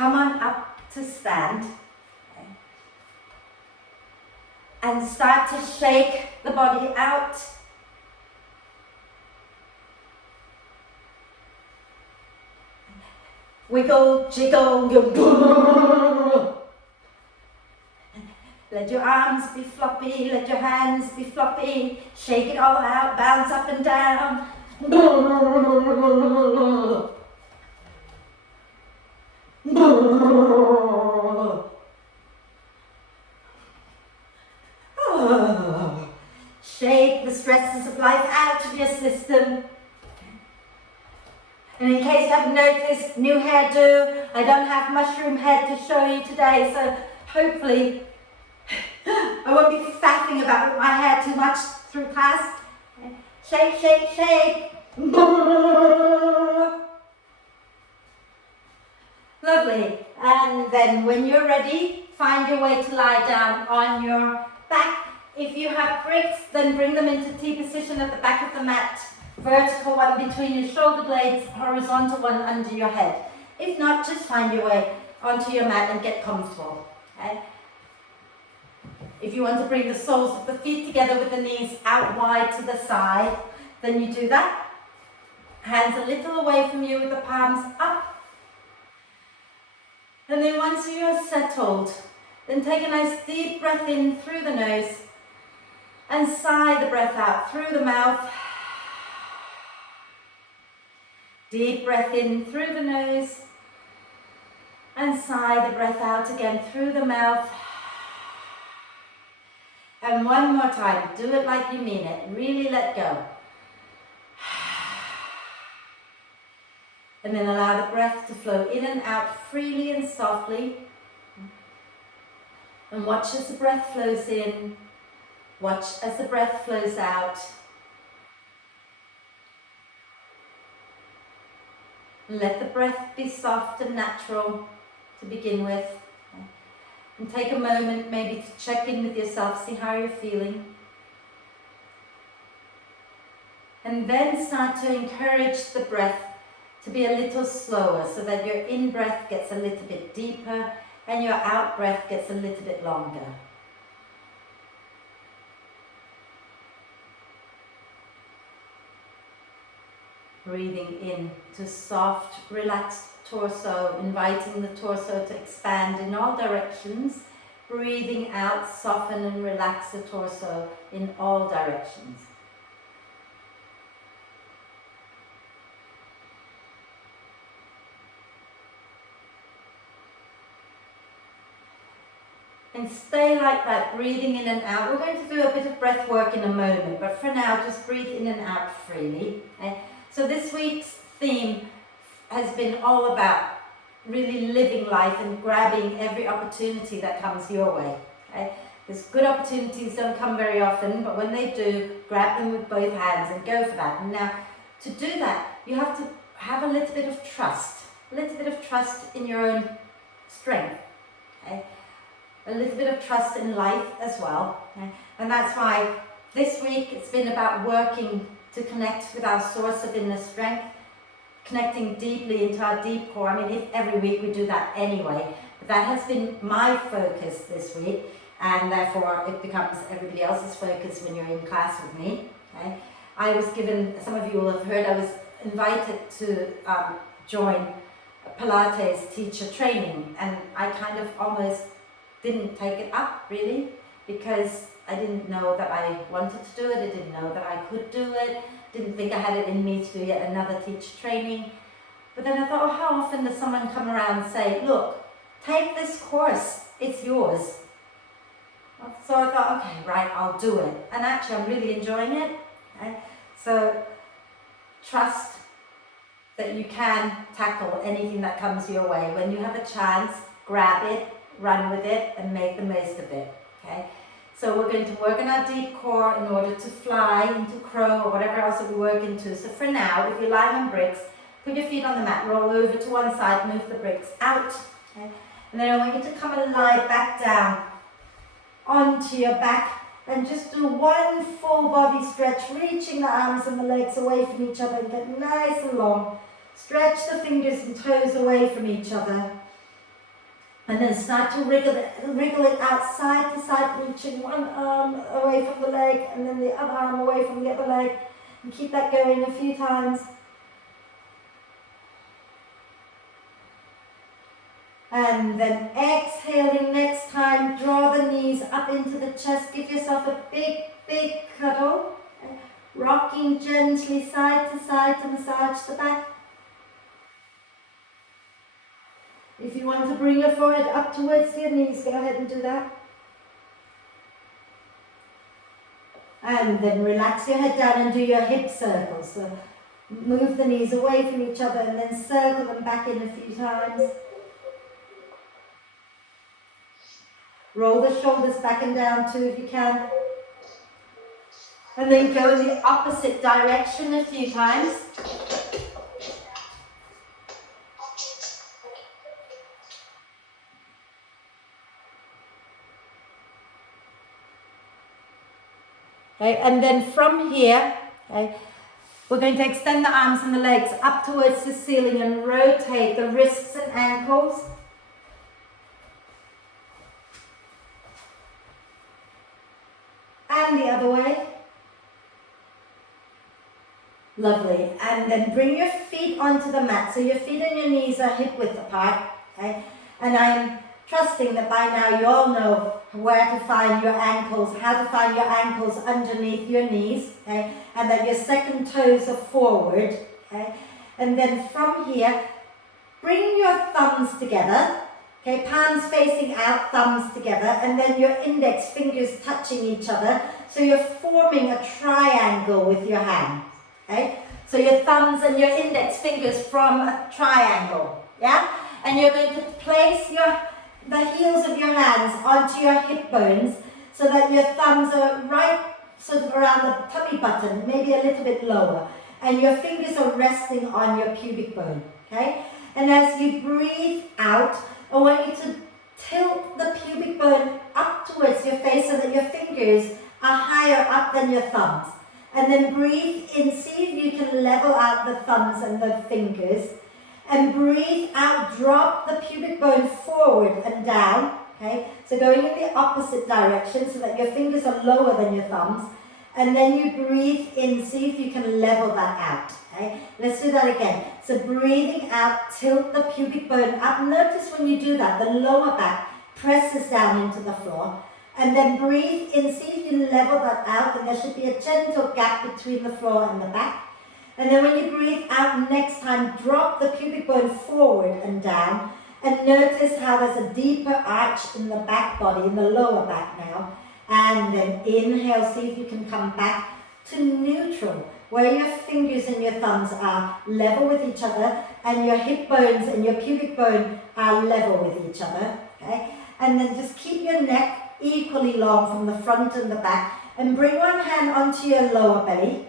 come on up to stand. Okay. And start to shake the body out. Wiggle, jiggle, let your arms be floppy, let your hands be floppy, shake it all out, bounce up and down. Shake the stresses of life out of your system. And in case you haven't noticed, new hairdo, I don't have mushroom head to show you today, so hopefully I won't be faffing about my hair too much through class. Shake, shake, shake. Lovely. And then when you're ready, find your way to lie down on your back. If you have bricks, then bring them into T position at the back of the mat. Vertical one between your shoulder blades, horizontal one under your head. If not, just find your way onto your mat and get comfortable. Okay? If you want to bring the soles of the feet together with the knees out wide to the side, then you do that. Hands a little away from you with the palms up. And then once you're settled, then take a nice deep breath in through the nose and sigh the breath out through the mouth. Deep breath in through the nose and sigh the breath out again through the mouth. And one more time, do it like you mean it. Really let go. And then allow the breath to flow in and out freely and softly. And watch as the breath flows in. Watch as the breath flows out. Let the breath be soft and natural to begin with. And take a moment maybe to check in with yourself, see how you're feeling. And then start to encourage the breath to be a little slower so that your in-breath gets a little bit deeper and your out-breath gets a little bit longer. Breathing in to soft, relaxed torso, inviting the torso to expand in all directions. Breathing out, soften and relax the torso in all directions. And stay like that, breathing in and out. We're going to do a bit of breath work in a moment, but for now, just breathe in and out freely. Okay? So this week's theme has been all about really living life and grabbing every opportunity that comes your way. Okay? Because good opportunities don't come very often, but when they do, grab them with both hands and go for that. And now, to do that, you have to have a little bit of trust in your own strength. Okay? A little bit of trust in life as well. Okay? And that's why this week it's been about working to connect with our source of inner strength, connecting deeply into our deep core. I mean, every week we do that anyway, but that has been my focus this week, and therefore it becomes everybody else's focus when you're in class with me. Okay? I was given, some of you will have heard, I was invited to join Pilates teacher training, and I kind of almost didn't take it up really, because I didn't know that I wanted to do it, I didn't know that I could do it, didn't think I had it in me to do yet another teacher training. But then I thought, oh, how often does someone come around and say, look, take this course, it's yours. So I thought, okay, right, I'll do it. And actually I'm really enjoying it. Okay? So trust that you can tackle anything that comes your way. When you have a chance, grab it, run with it, and make the most of it. Okay? So we're going to work on our deep core in order to fly into crow or whatever else that we work into. So for now, if you're lying on bricks, put your feet on the mat, roll over to one side, move the bricks out. Okay? And then I want you to come and lie back down onto your back and just do one full body stretch, reaching the arms and the legs away from each other and get nice and long. Stretch the fingers and toes away from each other. And then start to wriggle it out side to side, reaching one arm away from the leg and then the other arm away from the other leg. And keep that going a few times. And then exhaling next time, draw the knees up into the chest. Give yourself a big, big cuddle. Rocking gently side to side to massage the back. If you want to bring your forehead up towards your knees, go ahead and do that. And then relax your head down and do your hip circles. So move the knees away from each other and then circle them back in a few times. Roll the shoulders back and down too if you can. And then go in the opposite direction a few times. Okay, and then from here, okay, we're going to extend the arms and the legs up towards the ceiling and rotate the wrists and ankles. And the other way. Lovely. And then bring your feet onto the mat. So your feet and your knees are hip width apart. Okay? And I'm trusting that by now you all know where to find your ankles, how to find your ankles underneath your knees. Okay? And that your second toes are forward. Okay? And then from here, bring your thumbs together. Okay, palms facing out, thumbs together, and then your index fingers touching each other. So you're forming a triangle with your hands. Okay, so your thumbs and your index fingers form a triangle. Yeah, and you're going to place the heels of your hands onto your hip bones so that your thumbs are right sort of around the tummy button, maybe a little bit lower, and your fingers are resting on your pubic bone. Okay, and as you breathe out, I want you to tilt the pubic bone up towards your face so that your fingers are higher up than your thumbs. And then breathe in, see if you can level out the thumbs and the fingers. And breathe out, drop the pubic bone forward and down. Okay, so going in the opposite direction so that your fingers are lower than your thumbs. And then you breathe in, see if you can level that out. Okay, let's do that again. So breathing out, tilt the pubic bone up. Notice when you do that, the lower back presses down into the floor. And then breathe in, see if you level that out, and there should be a gentle gap between the floor and the back. And then when you breathe out next time, drop the pubic bone forward and down. And notice how there's a deeper arch in the back body, in the lower back now. And then inhale, see if you can come back to neutral, where your fingers and your thumbs are level with each other, and your hip bones and your pubic bone are level with each other. Okay? And then just keep your neck equally long from the front and the back, and bring one hand onto your lower belly,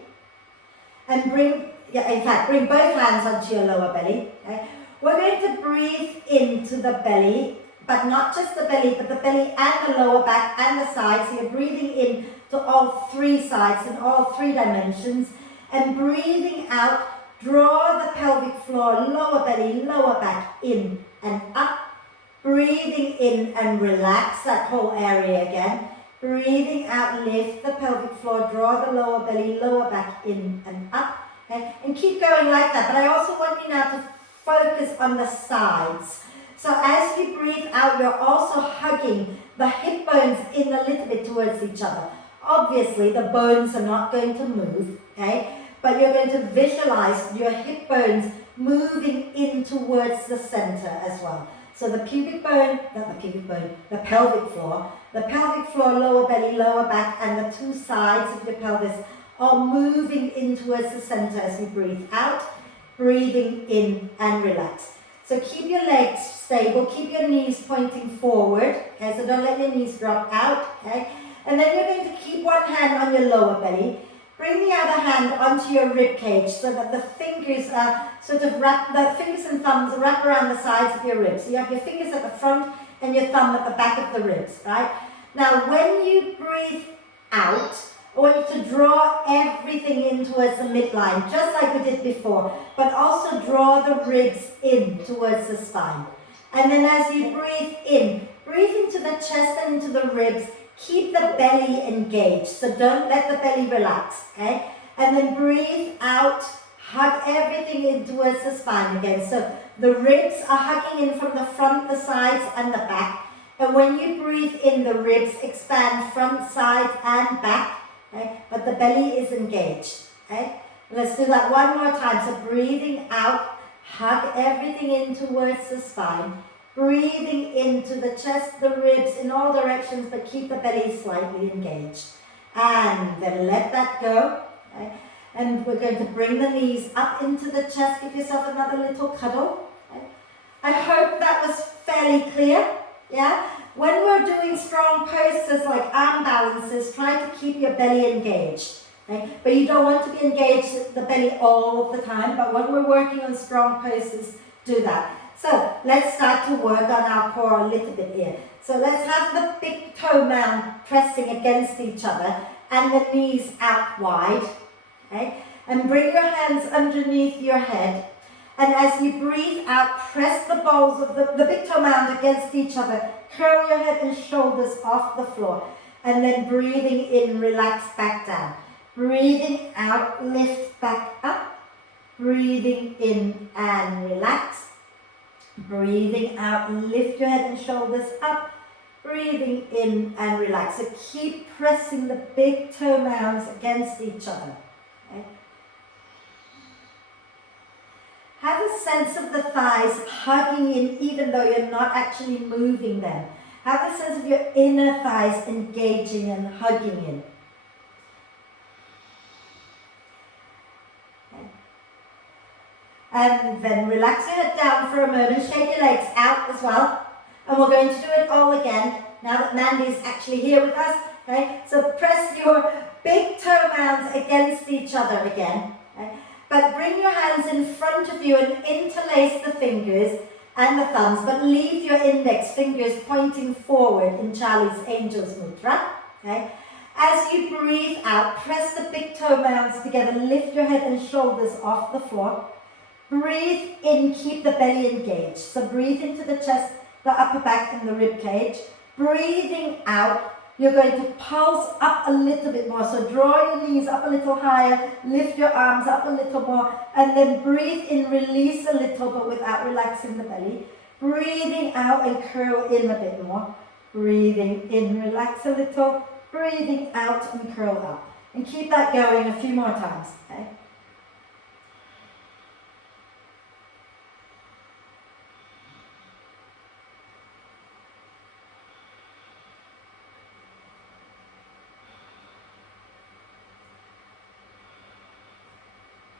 and bring both hands onto your lower belly. Okay? We're going to breathe into the belly, but not just the belly, but the belly and the lower back and the sides. So you're breathing in to all three sides in all three dimensions, and breathing out, draw the pelvic floor, lower belly, lower back, in and up. Breathing in and relax that whole area again. Breathing out, lift the pelvic floor, draw the lower belly, lower back, in and up. Okay? And keep going like that. But I also want you now to focus on the sides. So as you breathe out, you're also hugging the hip bones in a little bit towards each other. Obviously, the bones are not going to move, okay? But you're going to visualize your hip bones moving in towards the center as well. So the pelvic floor, lower belly, lower back, and the two sides of your pelvis are moving in towards the center as you breathe out, breathing in and relax. So keep your legs stable, keep your knees pointing forward, okay, so don't let your knees drop out, okay? And then you're going to keep one hand on your lower belly, bring the other hand onto your rib cage so that the fingers are the fingers and thumbs wrap around the sides of your ribs. So you have your fingers at the front and your thumb at the back of the ribs, right? Now when you breathe out, I want you to draw everything in towards the midline, just like we did before, but also draw the ribs in towards the spine. And then as you breathe into the chest and into the ribs. Keep the belly engaged, so don't let the belly relax, okay? And then breathe out, hug everything in towards the spine again. So the ribs are hugging in from the front, the sides, and the back. And when you breathe in, the ribs expand front, side, and back, okay? But the belly is engaged, okay? Let's do that one more time. So breathing out, hug everything in towards the spine. Breathing into the chest, the ribs in all directions, but keep the belly slightly engaged. And then let that go. Okay? And we're going to bring the knees up into the chest. Give yourself another little cuddle. Okay? I hope that was fairly clear. Yeah? When we're doing strong postures like arm balances, try to keep your belly engaged. Okay? But you don't want to be engaged the belly all of the time. But when we're working on strong postures, do that. So let's start to work on our core a little bit here. So let's have the big toe mound pressing against each other and the knees out wide. Okay? And bring your hands underneath your head. And as you breathe out, press the balls of the big toe mound against each other. Curl your head and shoulders off the floor. And then breathing in, relax back down. Breathing out, lift back up. Breathing in and relax. Breathing out, lift your head and shoulders up. Breathing in and relax. So keep pressing the big toe mounds against each other. Okay? Have a sense of the thighs hugging in even though you're not actually moving them. Have a sense of your inner thighs engaging and hugging in. And then relax your head down for a moment, shake your legs out as well. And we're going to do it all again, now that Mandy's actually here with us. Okay? So press your big toe mounds against each other again. Okay? But bring your hands in front of you and interlace the fingers and the thumbs, but leave your index fingers pointing forward in Charlie's Angel's Mudra. Okay? As you breathe out, press the big toe mounds together, lift your head and shoulders off the floor. Breathe in, keep the belly engaged. So breathe into the chest, the upper back and the rib cage. Breathing out, you're going to pulse up a little bit more. So draw your knees up a little higher, lift your arms up a little more, and then breathe in, release a little but without relaxing the belly. Breathing out and curl in a bit more. Breathing in, relax a little. Breathing out and curl up. And keep that going a few more times. Okay?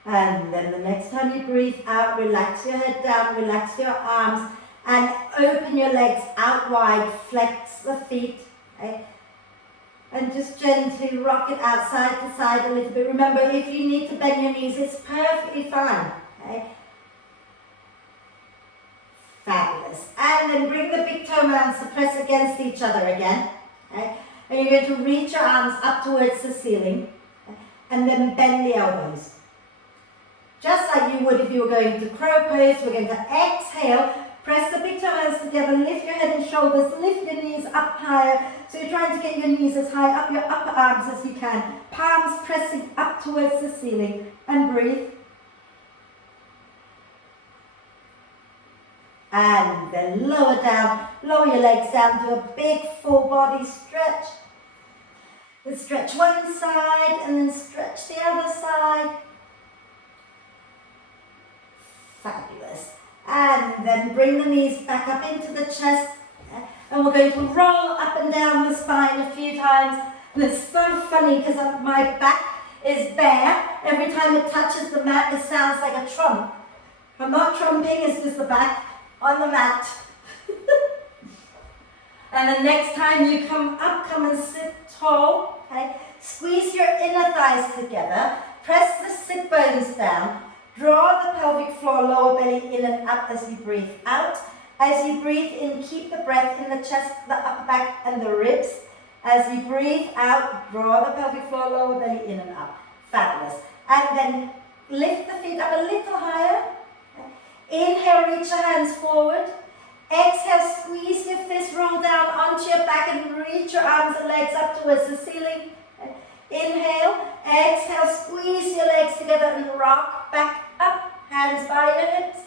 And then the next time you breathe out, relax your head down, relax your arms, and open your legs out wide, flex the feet, okay? And just gently rock it out side to side a little bit. Remember, if you need to bend your knees, it's perfectly fine, okay? Fabulous. And then bring the big toe mounds to press against each other again, okay? And you're going to reach your arms up towards the ceiling, okay? And then bend the elbows. Just like you would if you were going to crow pose, we're going to exhale, press the big toe hands together, lift your head and shoulders, lift your knees up higher. So you're trying to get your knees as high up your upper arms as you can. Palms pressing up towards the ceiling and breathe. And then lower down, lower your legs down to a big full body stretch. Then stretch one side and then stretch the other side. Fabulous. And then bring the knees back up into the chest. And we're going to roll up and down the spine a few times. And it's so funny because my back is bare. Every time it touches the mat, it sounds like a trump. I'm not trumping, it's just the back on the mat. And the next time you come up, come and sit tall. Okay? Squeeze your inner thighs together. Press the sit bones down. Draw the pelvic floor, lower belly in and up as you breathe out. As you breathe in, keep the breath in the chest, the upper back and the ribs. As you breathe out, draw the pelvic floor, lower belly in and up. Fabulous. And then lift the feet up a little higher. Inhale, reach your hands forward. Exhale, squeeze your fist, roll down onto your back and reach your arms and legs up towards the ceiling. Inhale, exhale, squeeze your legs together and rock back up, hands by your hips.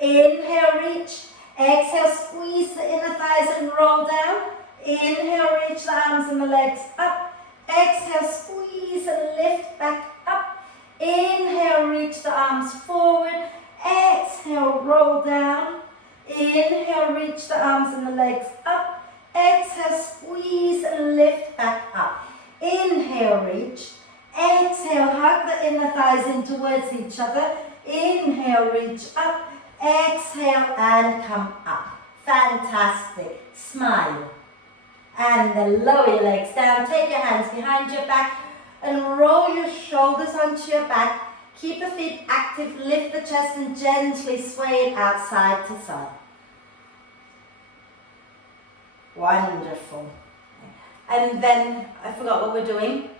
Inhale, reach. Exhale, squeeze the inner thighs and roll down. Inhale, reach the arms and the legs up. Exhale, squeeze and lift back up. Inhale, reach the arms forward. Exhale, roll down. Inhale, reach the arms and the legs up. Exhale, squeeze and lift back up. Inhale, reach. Exhale, hug the inner thighs in towards each other. Inhale, reach up. Exhale and come up. Fantastic. Smile. And then lower your legs down. Take your hands behind your back and roll your shoulders onto your back. Keep the feet active. Lift the chest and gently sway it out side to side. Wonderful. And then, I forgot what we're doing.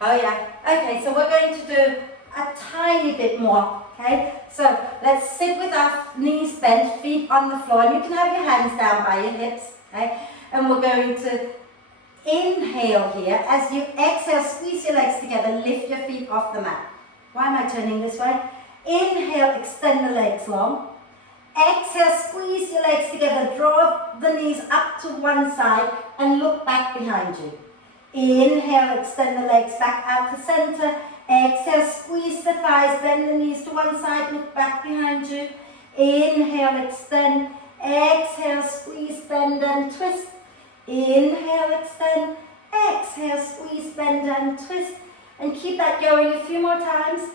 Oh yeah. Okay, so we're going to do a tiny bit more. Okay, so let's sit with our knees bent, feet on the floor, and you can have your hands down by your hips. Okay, and we're going to inhale here. As you exhale, squeeze your legs together, lift your feet off the mat. Why am I turning this way? Inhale, extend the legs long. Exhale, squeeze your legs together, draw the knees up to one side and look back behind you. Inhale, extend the legs back out to center. Exhale, squeeze the thighs, bend the knees to one side, look back behind you. Inhale, extend. Exhale, squeeze, bend and twist. Inhale, extend. Exhale, squeeze, bend and twist. And keep that going a few more times.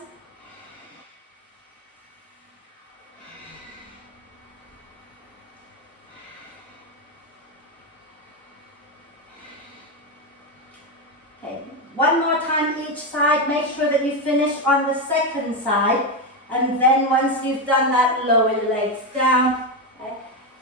Okay, one more time each side. Make sure that you finish on the second side. And then once you've done that, lower your legs down. Okay?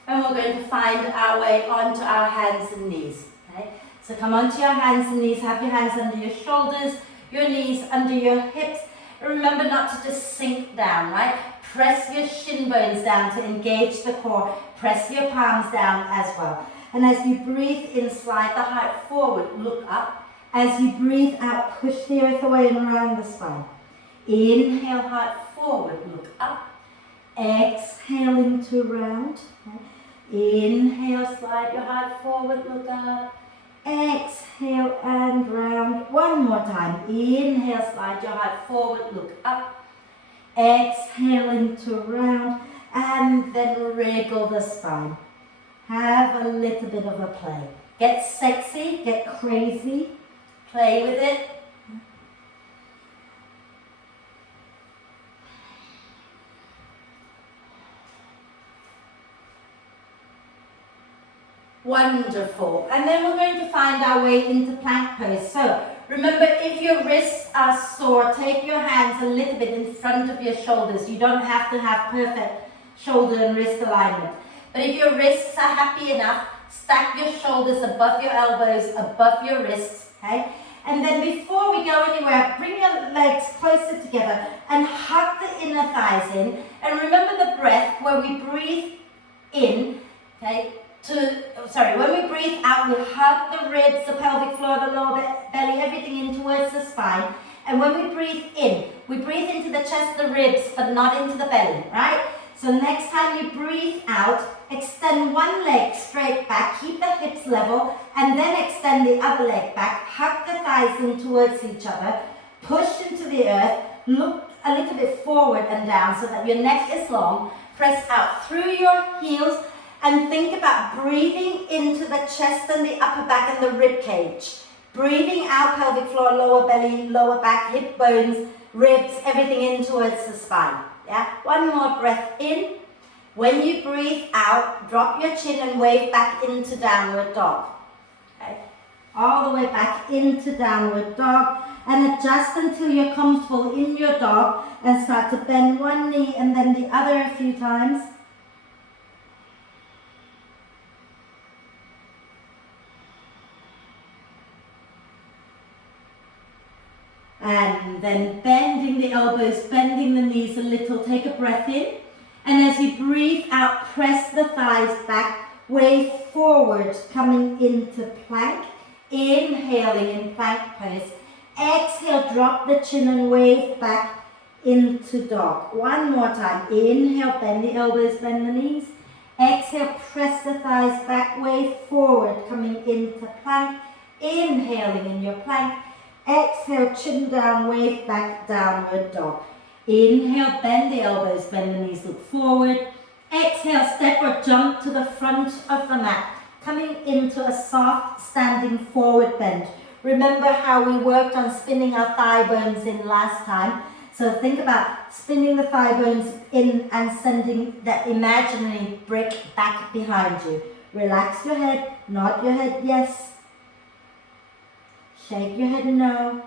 And we're going to find our way onto our hands and knees. Okay? So come onto your hands and knees. Have your hands under your shoulders, your knees under your hips. Remember not to just sink down, right? Press your shin bones down to engage the core. Press your palms down as well. And as you breathe in, slide the heart forward, look up. As you breathe out, push the earth away and around the spine. Inhale, heart forward, look up. Exhaling to round. Inhale, slide your heart forward, look up. Exhale and round. One more time. Inhale, slide your heart forward, look up. Exhaling to round. And then wriggle the spine. Have a little bit of a play. Get sexy, get crazy. Play with it. Wonderful. And then we're going to find our way into plank pose. So remember, if your wrists are sore, take your hands a little bit in front of your shoulders. You don't have to have perfect shoulder and wrist alignment. But if your wrists are happy enough, stack your shoulders above your elbows, above your wrists. Okay? And then before we go anywhere, bring your legs closer together and hug the inner thighs in. And remember the breath where we breathe in, okay, when we breathe out, we hug the ribs, the pelvic floor, the lower belly, everything in towards the spine. And when we breathe in, we breathe into the chest, the ribs, but not into the belly, right? So next time you breathe out, extend one leg straight back, keep the hips level, and then extend the other leg back, hug the thighs in towards each other, push into the earth, look a little bit forward and down so that your neck is long, press out through your heels, and think about breathing into the chest and the upper back and the rib cage. Breathing out, pelvic floor, lower belly, lower back, hip bones, ribs, everything in towards the spine. Yeah? One more breath in. When you breathe out, drop your chin and wave back into downward dog. Okay? All the way back into downward dog. And adjust until you're comfortable in your dog. And start to bend one knee and then the other a few times. And then bending the elbows, bending the knees a little. Take a breath in. And as you breathe out, press the thighs back, wave forward, coming into plank. Inhaling in plank pose. Exhale, drop the chin and wave back into dog. One more time. Inhale, bend the elbows, bend the knees. Exhale, press the thighs back, wave forward, coming into plank. Inhaling in your plank. Exhale, chin down, wave back, downward dog. Inhale, bend the elbows, bend the knees, look forward. Exhale, step or jump to the front of the mat, coming into a soft standing forward bend. Remember how we worked on spinning our thigh bones in last time? So think about spinning the thigh bones in and sending that imaginary brick back behind you. Relax your head, nod your head yes. Shake your head no.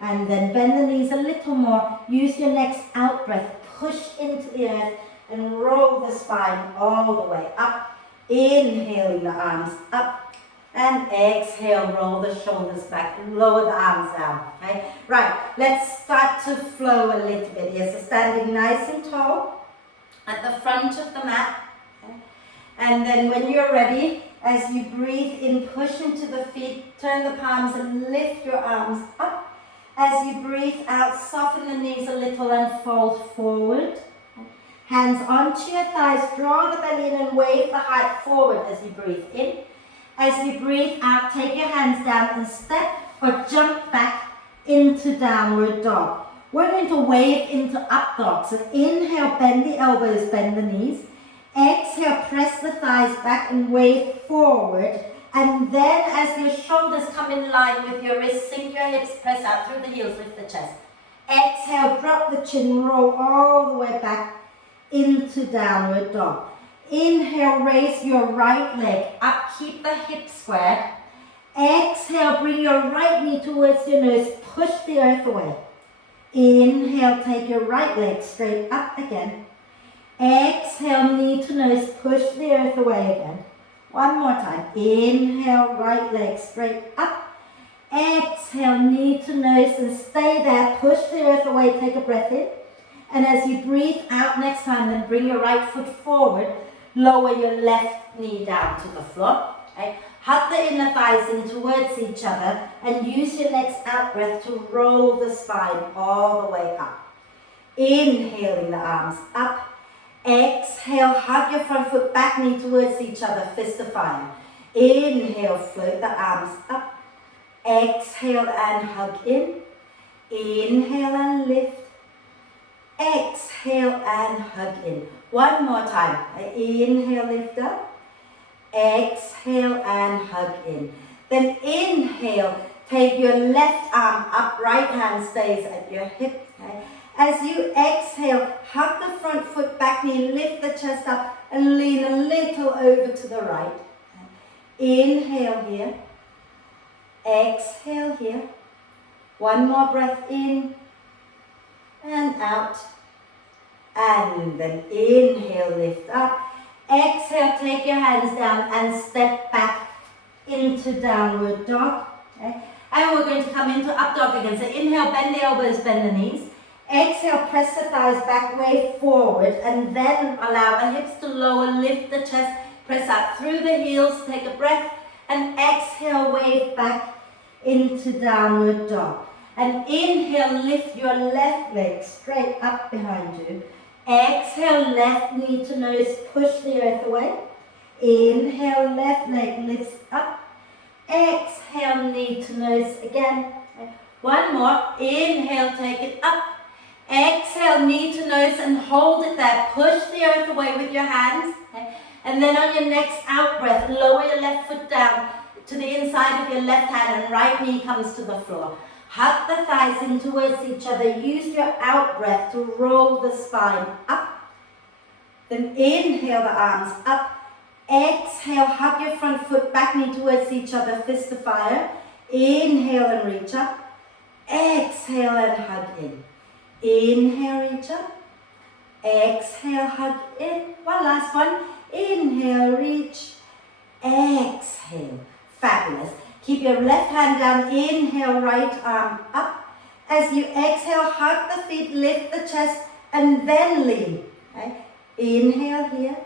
And then bend the knees a little more. Use your next out breath. Push into the earth and roll the spine all the way up. Inhaling the arms up. And exhale, roll the shoulders back and lower the arms down. Okay? Right, let's start to flow a little bit here. So standing nice and tall at the front of the mat. Okay? And then when you're ready, as you breathe in, push into the feet, turn the palms and lift your arms up. As you breathe out, soften the knees a little and fold forward. Hands onto your thighs, draw the belly in and wave the height forward as you breathe in. As you breathe out, take your hands down and step or jump back into downward dog. We're going to wave into up dog. So inhale, bend the elbows, bend the knees. Exhale, press the thighs back and wave forward. And then as your shoulders come in line with your wrists, sink your hips, press out through the heels, lift the chest. Exhale, drop the chin, roll all the way back into downward dog. Inhale, raise your right leg up, keep the hips squared. Exhale, bring your right knee towards your nose, push the earth away. Inhale, take your right leg straight up again. Exhale, knee to nose, push the earth away again. One more time. Inhale, right leg straight up. Exhale, knee to nose and stay there. Push the earth away, take a breath in. And as you breathe out next time, then bring your right foot forward. Lower your left knee down to the floor. Okay? Hug the inner thighs in towards each other and use your next out breath to roll the spine all the way up. Inhaling the arms up. Exhale, hug your front foot, back knee towards each other, fist to fire. Inhale, float the arms up. Exhale and hug in. Inhale and lift. Exhale and hug in. One more time. Inhale, lift up. Exhale and hug in. Then inhale, take your left arm up, right hand stays at your hip. Okay? As you exhale, hug the front foot, back knee, lift the chest up and lean a little over to the right. Inhale here. Exhale here. One more breath in and out. And then inhale, lift up. Exhale, take your hands down and step back into downward dog. Okay? And we're going to come into up dog again. So inhale, bend the elbows, bend the knees. Exhale, press the thighs back, wave forward, and then allow the hips to lower, lift the chest, press out through the heels, take a breath, and exhale, wave back into downward dog. And inhale, lift your left leg straight up behind you. Exhale, left knee to nose, push the earth away. Inhale, left leg lifts up. Exhale, knee to nose again. One more. Inhale, take it up. Exhale, knee to nose and hold it there. Push the earth away with your hands. Okay? And then on your next out breath, lower your left foot down to the inside of your left hand and right knee comes to the floor. Hug the thighs in towards each other. Use your out breath to roll the spine up. Then inhale the arms up. Exhale, hug your front foot, back knee towards each other, fist to fire. Inhale and reach up. Exhale and hug in. Inhale, reach up. Exhale, hug in. One last one. Inhale, reach. Exhale. Fabulous. Keep your left hand down. Inhale, right arm up. As you exhale, hug the feet, lift the chest, and then lean. Okay? Inhale here,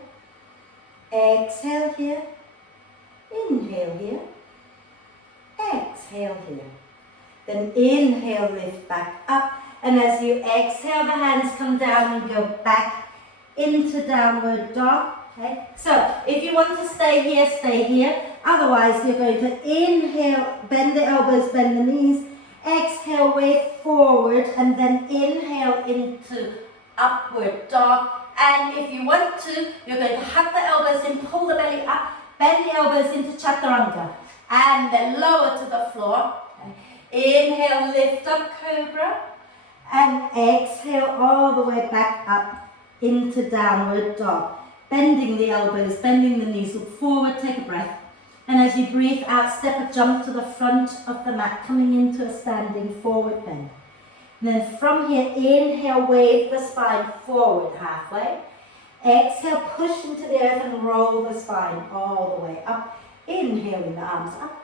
exhale here, inhale here, exhale here. Then inhale, lift back up, and as you exhale, the hands come down and go back into downward dog. Okay? So if you want to stay here, stay here. Otherwise, you're going to inhale, bend the elbows, bend the knees, exhale, wave forward, and then inhale into upward dog. And if you want to, you're going to hug the elbows in, pull the belly up, bend the elbows into chaturanga, and then lower to the floor. Inhale, lift up, cobra, and exhale all the way back up into downward dog. Bending the elbows, bending the knees, look forward, take a breath. And as you breathe out, step a jump to the front of the mat, coming into a standing forward bend. And then from here, inhale, wave the spine forward halfway. Exhale, push into the earth and roll the spine all the way up. Inhaling the arms up.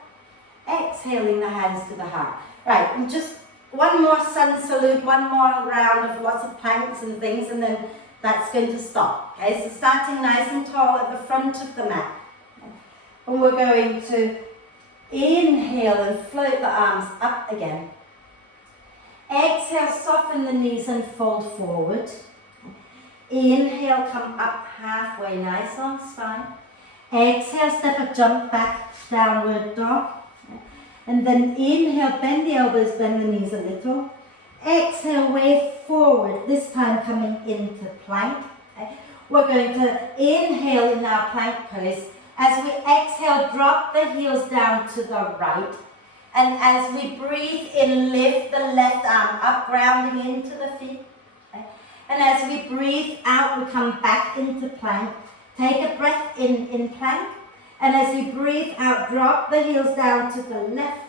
Exhaling the hands to the heart. Right, and just one more sun salute, one more round of lots of planks and things, and then that's going to stop. Okay, so starting nice and tall at the front of the mat. And we're going to inhale and float the arms up again. Exhale, soften the knees and fold forward. Inhale, come up halfway, nice long spine. Exhale, step a jump back, downward dog. And then inhale, bend the elbows, bend the knees a little. Exhale, wave forward, this time coming into plank. Okay. We're going to inhale in our plank pose. As we exhale, drop the heels down to the right. And as we breathe in, lift the left arm up, grounding into the feet. Okay. And as we breathe out, we come back into plank. Take a breath in plank. And as you breathe out, drop the heels down to the left.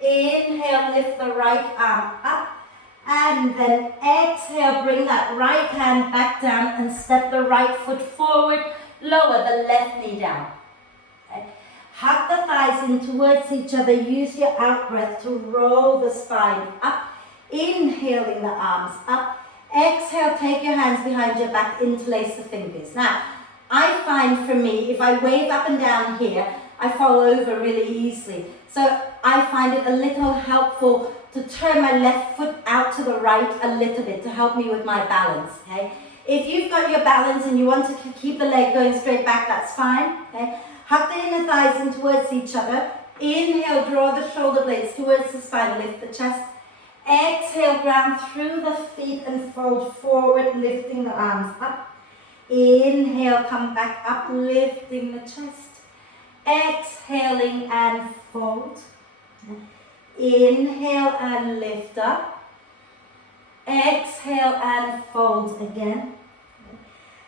Inhale, lift the right arm up. And then exhale, bring that right hand back down and step the right foot forward. Lower the left knee down. Okay. Hug the thighs in towards each other. Use your out breath to roll the spine up. Inhaling the arms up. Exhale, take your hands behind your back, interlace the fingers. Now, I find for me, if I wave up and down here, I fall over really easily. So I find it a little helpful to turn my left foot out to the right a little bit to help me with my balance, okay? If you've got your balance and you want to keep the leg going straight back, that's fine, okay? Hug the inner thighs in towards each other. Inhale, draw the shoulder blades towards the spine, lift the chest. Exhale, ground through the feet and fold forward, lifting the arms up. Inhale, come back up, lifting the chest. Exhaling and fold. Inhale and lift up. Exhale and fold again.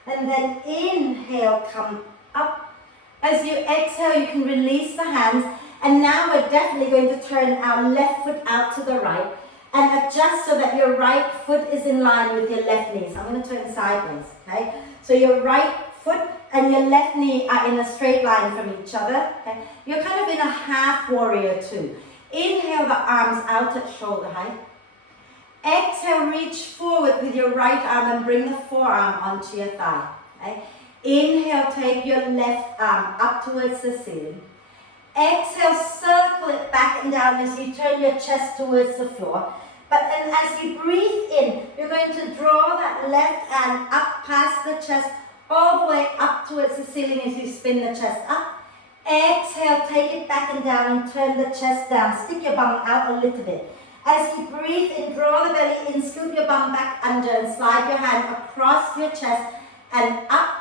And then inhale, come up. As you exhale, you can release the hands. And now we're definitely going to turn our left foot out to the right and adjust so that your right foot is in line with your left knee. So I'm going to turn sideways, okay? So your right foot and your left knee are in a straight line from each other. Okay? You're kind of in a half warrior two. Inhale the arms out at shoulder height. Exhale, reach forward with your right arm and bring the forearm onto your thigh. Okay? Inhale, take your left arm up towards the ceiling. Exhale, circle it back and down as you turn your chest towards the floor. And as you breathe in, you're going to draw that left hand up past the chest, all the way up towards the ceiling as you spin the chest up. Exhale, take it back and down and turn the chest down. Stick your bum out a little bit. As you breathe in, draw the belly in, scoop your bum back under and slide your hand across your chest and up.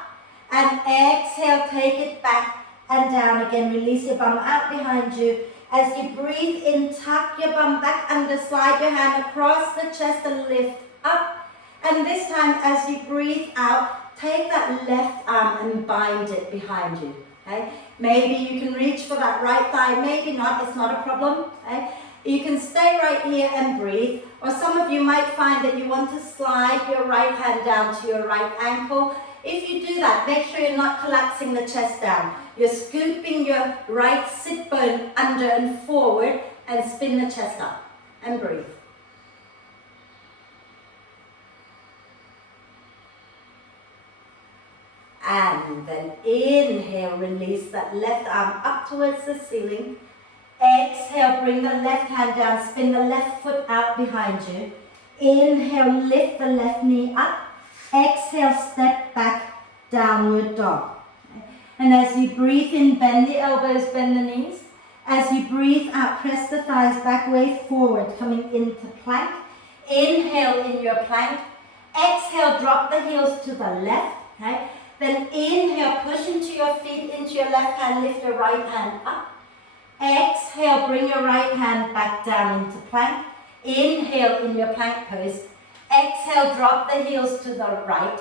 And exhale, take it back and down again. Release your bum out behind you. As you breathe in, tuck your bum back under, slide your hand across the chest and lift up. And this time, as you breathe out, take that left arm and bind it behind you. Okay? Maybe you can reach for that right thigh, maybe not, it's not a problem. Okay? You can stay right here and breathe. Or some of you might find that you want to slide your right hand down to your right ankle. If you do that, make sure you're not collapsing the chest down. You're scooping your right sit bone under and forward and spin the chest up and breathe. And then inhale, release that left arm up towards the ceiling. Exhale, bring the left hand down, spin the left foot out behind you. Inhale, lift the left knee up. Exhale, step back, downward dog. And as you breathe in, bend the elbows, bend the knees. As you breathe out, press the thighs back, way forward, coming into plank. Inhale in your plank. Exhale, drop the heels to the left. Okay? Then inhale, push into your feet, into your left hand, lift your right hand up. Exhale, bring your right hand back down into plank. Inhale in your plank pose. Exhale, drop the heels to the right.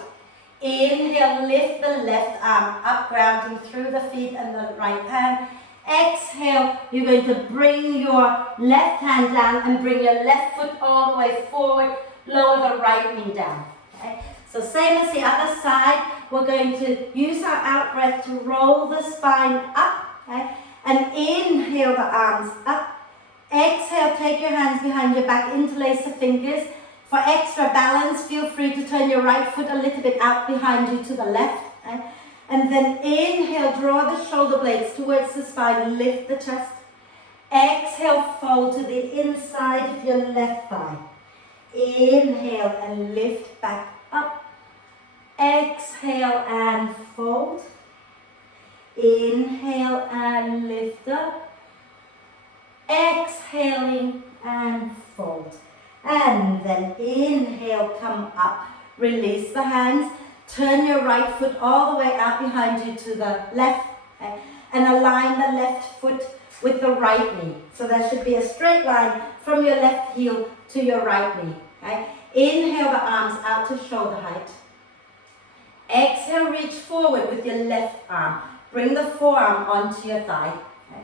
Inhale, lift the left arm up, grounding through the feet and the right hand. Exhale, you're going to bring your left hand down and bring your left foot all the way forward. Lower the right knee down. Okay? So same as the other side, we're going to use our out breath to roll the spine up. Okay? And inhale the arms up. Exhale, take your hands behind your back, interlace the fingers. For extra balance, feel free to turn your right foot a little bit out behind you to the left. Okay? And then inhale, draw the shoulder blades towards the spine, lift the chest. Exhale, fold to the inside of your left thigh. Inhale and lift back up. Exhale and fold. Inhale and lift up. Exhaling and fold. And then inhale, come up. Release the hands. Turn your right foot all the way out behind you to the left. Okay? And align the left foot with the right knee. So there should be a straight line from your left heel to your right knee. Okay? Inhale the arms out to shoulder height. Exhale, reach forward with your left arm. Bring the forearm onto your thigh. Okay?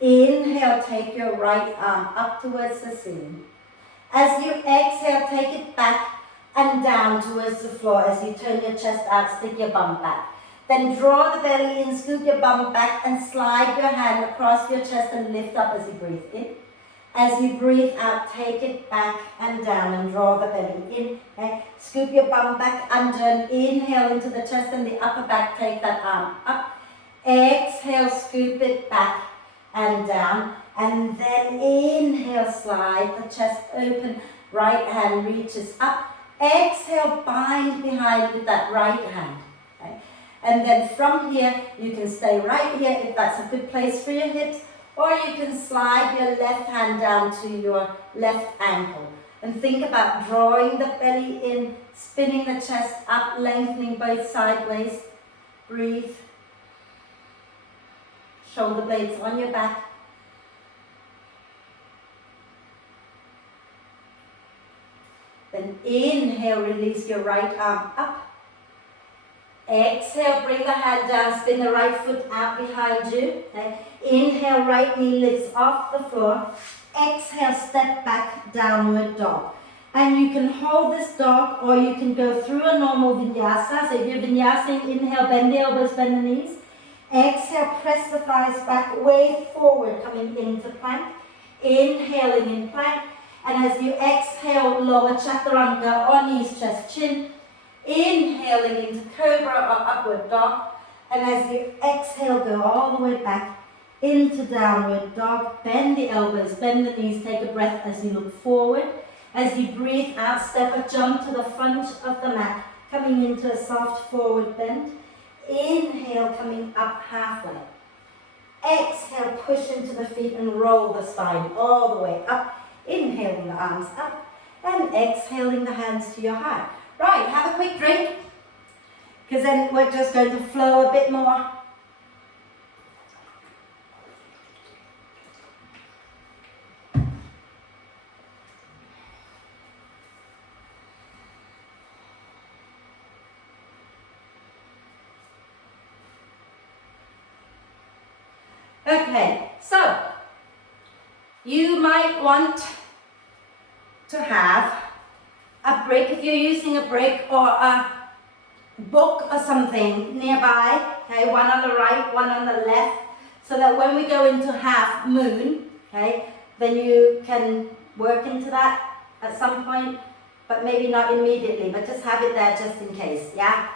Inhale, take your right arm up towards the ceiling. As you exhale, take it back and down towards the floor. As you turn your chest out, stick your bum back. Then draw the belly in, scoop your bum back and slide your hand across your chest and lift up as you breathe in. As you breathe out, take it back and down and draw the belly in. Okay? Scoop your bum back under and inhale into the chest and the upper back. Take that arm up. Exhale, scoop it back and down. And then inhale, slide the chest open. Right hand reaches up. Exhale, bind behind with that right hand. Okay? And then from here, you can stay right here if that's a good place for your hips. Or you can slide your left hand down to your left ankle. And think about drawing the belly in, spinning the chest up, lengthening both sideways. Breathe. Shoulder blades on your back. Then inhale, release your right arm up. Exhale, bring the hand down, spin the right foot out behind you. Okay. Inhale, right knee lifts off the floor. Exhale, step back, downward dog. And you can hold this dog or you can go through a normal vinyasa. So if you're vinyasing, inhale, bend the elbows, bend the knees. Exhale, press the thighs back, way forward, coming into plank. Inhaling in plank. And as you exhale, lower chaturanga or knees, chest, chin. Inhaling into cobra or upward dog. And as you exhale, go all the way back into downward dog. Bend the elbows, bend the knees, take a breath as you look forward. As you breathe out, step or jump to the front of the mat, coming into a soft forward bend. Inhale, coming up halfway. Exhale, push into the feet and roll the spine all the way up. Inhaling the arms up and exhaling the hands to your heart. Right, have a quick drink, because then we're just going to flow a bit more. Okay, so you might want to have a brick, if you're using a brick or a book or something nearby, okay, one on the right, one on the left, so that when we go into half moon, okay, then you can work into that at some point, but maybe not immediately, but just have it there just in case, yeah?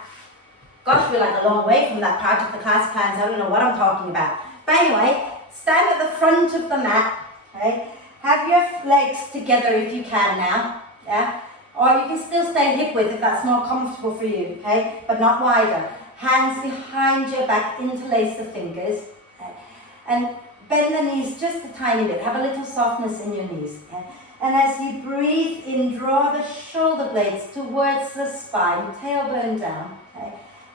Gosh, we're like a long way from that part of the class plans. I don't know what I'm talking about. But anyway, stand at the front of the mat. Okay? Have your legs together if you can now. Yeah? Or you can still stay hip width if that's more comfortable for you. Okay? But not wider. Hands behind your back, interlace the fingers. Okay? And bend the knees just a tiny bit. Have a little softness in your knees. Okay? And as you breathe in, draw the shoulder blades towards the spine, tailbone down. Okay?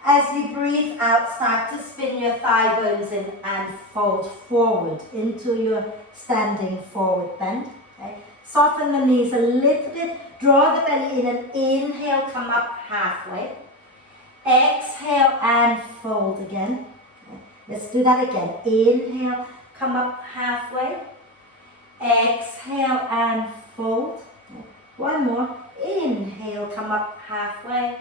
As you breathe out, start to spin your thigh bones in and fold forward into your standing forward bend. Okay? Soften the knees a little bit. Draw the belly in and inhale, come up halfway. Exhale and fold again. Okay? Let's do that again. Inhale, come up halfway. Exhale and fold. Okay? One more. Inhale, come up halfway.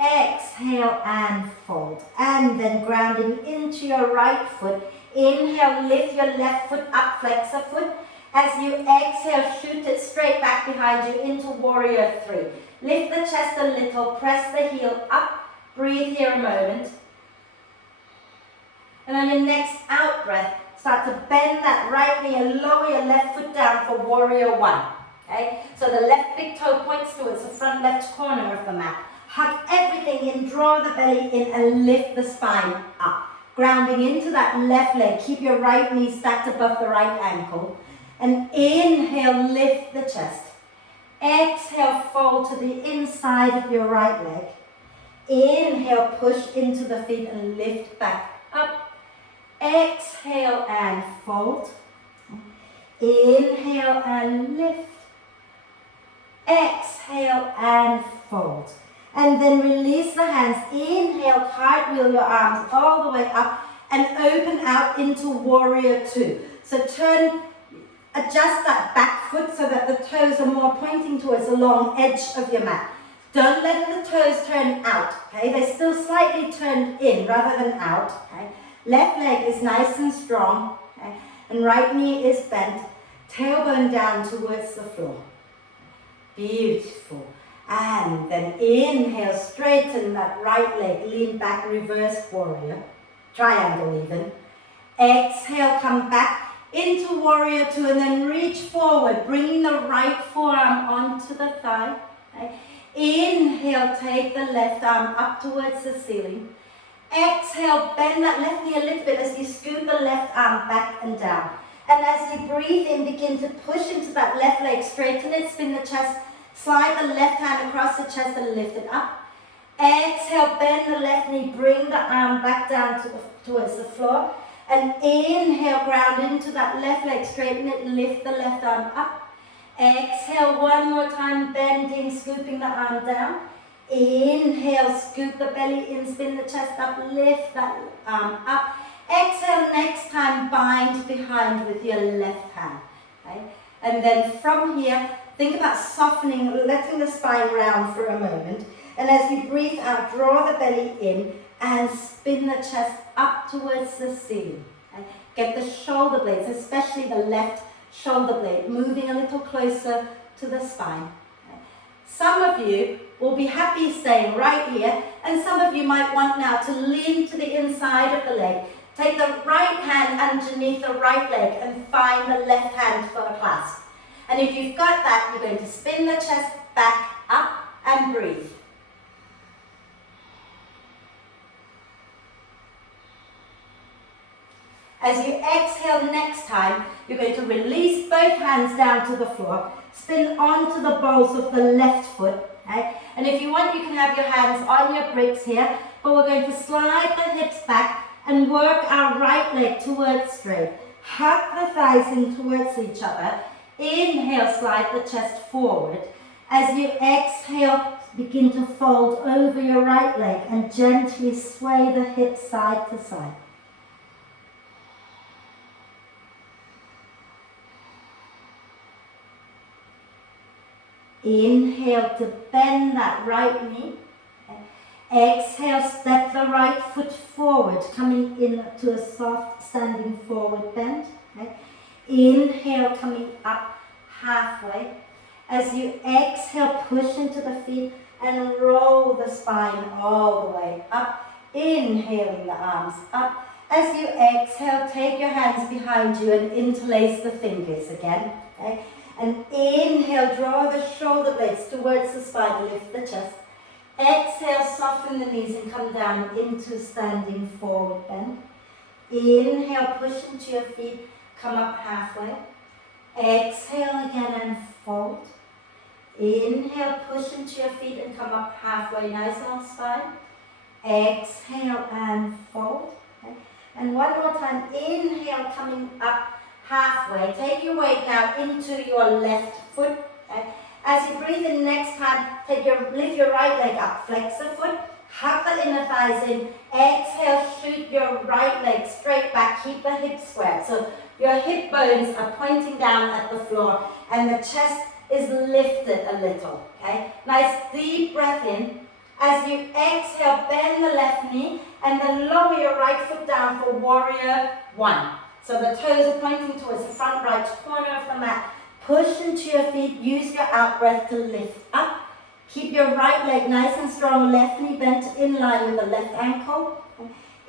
Exhale and fold. And then grounding into your right foot. Inhale, lift your left foot up, flex a foot. As you exhale, shoot it straight back behind you into warrior three. Lift the chest a little, press the heel up. Breathe here a moment. And on your next out breath, start to bend that right knee and lower your left foot down for warrior one. Okay? So the left big toe points towards the front left corner of the mat. Hug everything in, draw the belly in and lift the spine up. Grounding into that left leg. Keep your right knee stacked above the right ankle. And inhale, lift the chest. Exhale, fold to the inside of your right leg. Inhale, push into the feet and lift back up. Exhale and fold. Inhale and lift. Exhale and fold. And then release the hands. Inhale, cartwheel your arms all the way up and open out into warrior two. So adjust that back foot so that the toes are more pointing towards the long edge of your mat. Don't let the toes turn out, okay? They're still slightly turned in rather than out, okay? Left leg is nice and strong, okay? And right knee is bent, tailbone down towards the floor. Beautiful. And then inhale, straighten that right leg, lean back, reverse warrior, triangle even. Exhale, come back into warrior two and then reach forward, bringing the right forearm onto the thigh. Okay? Inhale, take the left arm up towards the ceiling. Exhale, bend that left knee a little bit as you scoot the left arm back and down. And as you breathe in, begin to push into that left leg, straighten it, spin the chest, slide the left hand across the chest and lift it up. Exhale, bend the left knee, bring the arm back down towards the floor. And inhale, ground into that left leg, straighten it, lift the left arm up. Exhale, one more time, bending, scooping the arm down. Inhale, scoop the belly in, spin the chest up, lift that arm up. Exhale, next time, bind behind with your left hand. Okay? And then from here, think about softening, letting the spine round for a moment. And as you breathe out, draw the belly in and spin the chest up towards the ceiling. Okay? Get the shoulder blades, especially the left shoulder blade, moving a little closer to the spine. Okay? Some of you will be happy staying right here, and some of you might want now to lean to the inside of the leg. Take the right hand underneath the right leg and find the left hand for a clasp. And if you've got that, you're going to spin the chest back up and breathe. As you exhale next time, you're going to release both hands down to the floor, spin onto the balls of the left foot. Okay? And if you want, you can have your hands on your bricks here, but we're going to slide the hips back and work our right leg towards straight. Hug the thighs in towards each other. Inhale, slide the chest forward. As you exhale, begin to fold over your right leg and gently sway the hips side to side. Inhale to bend that right knee. Exhale, step the right foot forward, coming into a soft standing forward bend. Okay. Inhale, coming up halfway. As you exhale, push into the feet, and roll the spine all the way up. Inhaling the arms up. As you exhale, take your hands behind you and interlace the fingers again. Okay? And inhale, draw the shoulder blades towards the spine, lift the chest. Exhale, soften the knees and come down into standing forward bend. Inhale, push into your feet, come up halfway. Exhale again and fold. Inhale, push into your feet and come up halfway, nice long spine. Exhale and fold. Okay. And one more time, inhale, coming up halfway. Take your weight now into your left foot. Okay. As you breathe in next time, lift your right leg up, flex the foot, hug the inner thighs in. Exhale, shoot your right leg straight back, keep the hips squared. So your hip bones are pointing down at the floor and the chest is lifted a little. Okay? Nice deep breath in. As you exhale, bend the left knee and then lower your right foot down for warrior one. So the toes are pointing towards the front right corner of the mat. Push into your feet, use your out breath to lift up. Keep your right leg nice and strong, left knee bent in line with the left ankle.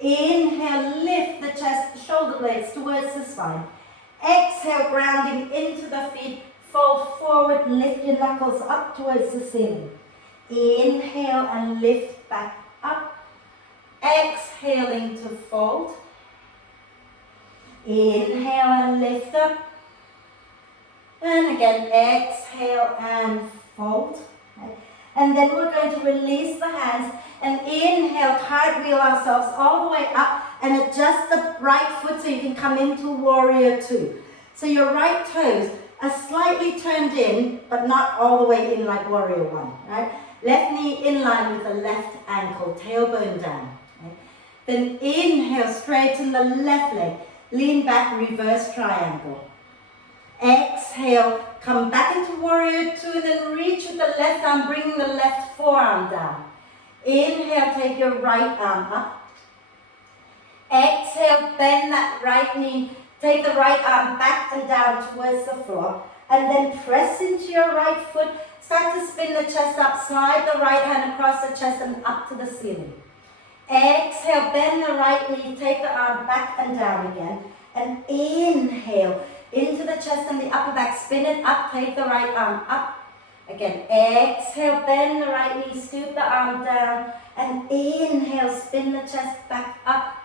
Inhale, lift the chest, shoulder blades towards the spine. Exhale, grounding into the feet, fold forward, lift your knuckles up towards the ceiling. Inhale and lift back up. Exhaling to fold. Inhale and lift up. And again, exhale and fold. Okay. And then we're going to release the hands and inhale, cartwheel ourselves all the way up and adjust the right foot so you can come into warrior two. So your right toes are slightly turned in, but not all the way in like warrior one. Right? Left knee in line with the left ankle, tailbone down. Okay? Then inhale, straighten the left leg, lean back, reverse triangle. Exhale, come back into warrior two, and then reach with the left arm, bringing the left forearm down. Inhale, take your right arm up. Exhale, bend that right knee, take the right arm back and down towards the floor, and then press into your right foot. Start to spin the chest up, slide the right hand across the chest and up to the ceiling. Exhale, bend the right knee, take the arm back and down again, and inhale into the chest and the upper back, spin it up, take the right arm up. Again, exhale, bend the right knee, scoop the arm down, and inhale, spin the chest back up.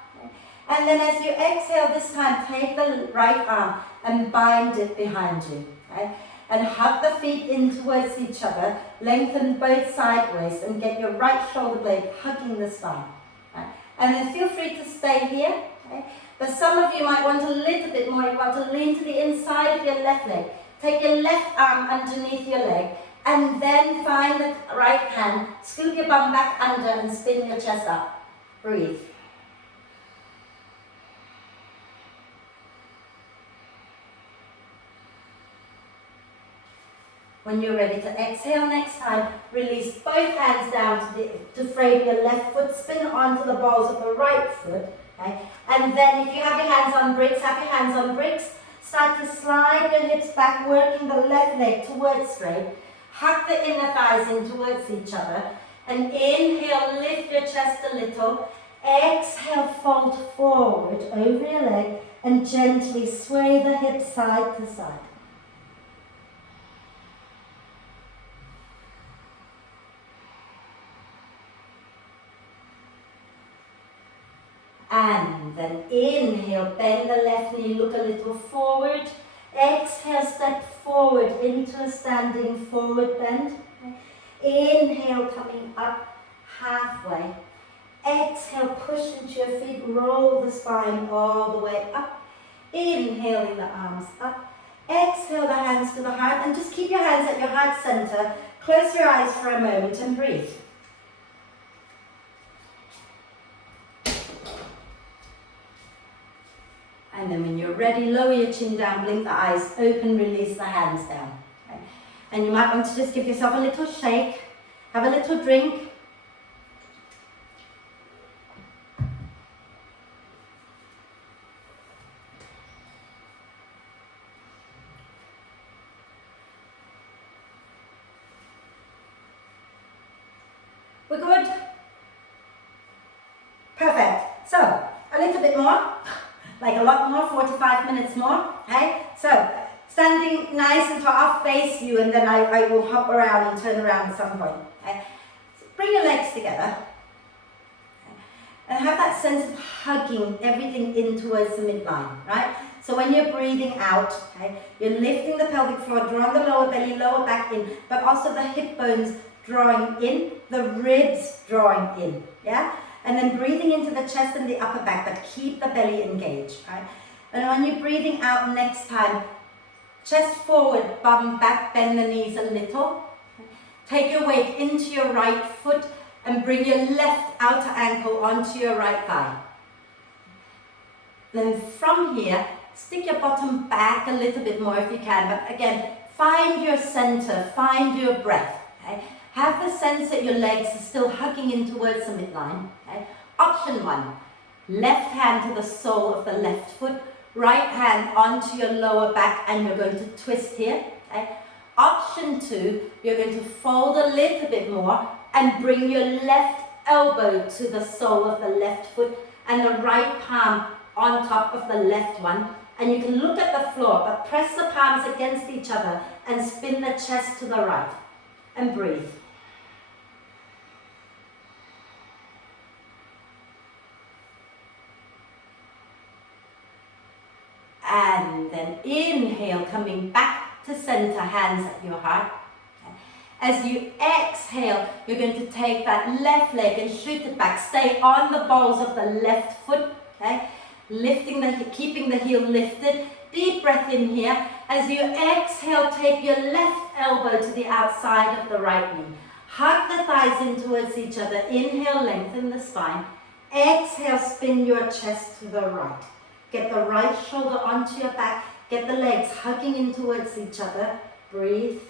And then as you exhale this time, take the right arm and bind it behind you. Okay? And hug the feet in towards each other, lengthen both sideways, and get your right shoulder blade hugging the spine. Okay? And then feel free to stay here. Okay? But some of you might want a little bit more. You want to lean to the inside of your left leg. Take your left arm underneath your leg, and then find the right hand, scoop your bum back under and spin your chest up. Breathe. When you're ready to exhale next time, release both hands down to frame your left foot, spin onto the balls of the right foot. Okay? And then if you have your hands on bricks, have your hands on bricks. Start to slide your hips back, working the left leg towards straight. Hug the inner thighs in towards each other. And inhale, lift your chest a little. Exhale, fold forward over your leg and gently sway the hips side to side. And then inhale, bend the left knee, look a little forward. Exhale, step forward into a standing forward bend. Inhale, coming up halfway. Exhale, push into your feet, roll the spine all the way up. Inhaling the arms up. Exhale, the hands to the heart, and just keep your hands at your heart center. Close your eyes for a moment and breathe. And then when you're ready, lower your chin down, blink the eyes open, release the hands down. Okay? And you might want to just give yourself a little shake, have a little drink. We're good? Perfect. So, a little bit more, like a lot more, 45 minutes more, okay? So, standing nice and tall, I'll face you and then I will hop around and turn around at some point, okay? So bring your legs together. And have that sense of hugging everything in towards the midline, right? So when you're breathing out, okay, you're lifting the pelvic floor, drawing the lower belly, lower back in, but also the hip bones drawing in, the ribs drawing in, yeah? And then breathing into the chest and the upper back, but keep the belly engaged, right? And when you're breathing out next time, chest forward, bum back, bend the knees a little. Take your weight into your right foot and bring your left outer ankle onto your right thigh. Then from here, stick your bottom back a little bit more if you can, but again, find your center, find your breath. Okay? Have the sense that your legs are still hugging in towards the midline. Okay? Option 1, left hand to the sole of the left foot, right hand onto your lower back, and you're going to twist here. Okay? Option 2, you're going to fold a little bit more and bring your left elbow to the sole of the left foot and the right palm on top of the left one. And you can look at the floor, but press the palms against each other and spin the chest to the right. And breathe. And then inhale, coming back to center, hands at your heart. As you exhale, you're going to take that left leg and shoot it back. Stay on the balls of the left foot, okay? Keeping the heel lifted. Deep breath in here. As you exhale, take your left elbow to the outside of the right knee. Hug the thighs in towards each other. Inhale, lengthen the spine. Exhale, spin your chest to the right. Get the right shoulder onto your back. Get the legs hugging in towards each other. Breathe.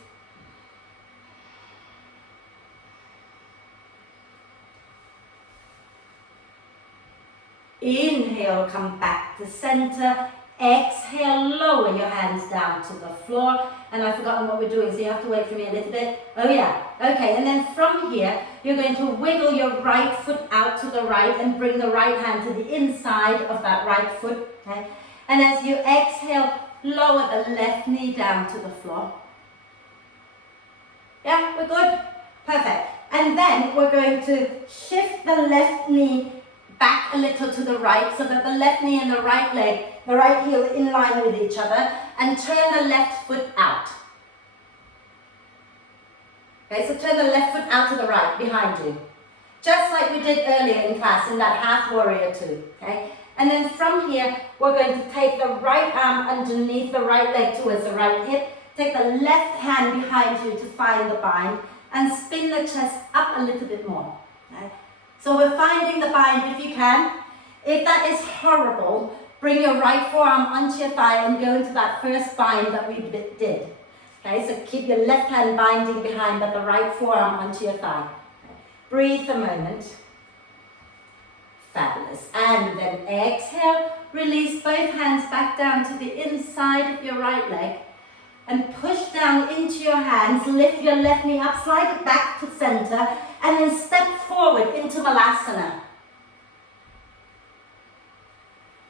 Inhale, come back to center. Exhale, lower your hands down to the floor. And I've forgotten what we're doing, so you have to wait for me a little bit. Oh yeah, okay, and then from here, you're going to wiggle your right foot out to the right and bring the right hand to the inside of that right foot, okay? And as you exhale, lower the left knee down to the floor. Yeah, we're good? Perfect. And then we're going to shift the left knee back a little to the right so that the left knee and the right leg, the right heel in line with each other, and turn the left foot out. Okay, so turn the left foot out to the right, behind you. Just like we did earlier in class in that half warrior two, okay? And then from here, we're going to take the right arm underneath the right leg towards the right hip, take the left hand behind you to find the bind, and spin the chest up a little bit more, okay? So we're finding the bind if you can. If that is horrible, bring your right forearm onto your thigh and go into that first bind that we did. Okay, so keep your left hand binding behind, but the right forearm onto your thigh. Okay. Breathe a moment. Fabulous. And then exhale, release both hands back down to the inside of your right leg and push down into your hands. Lift your left knee up, slide it back to center, and then step forward into Malasana.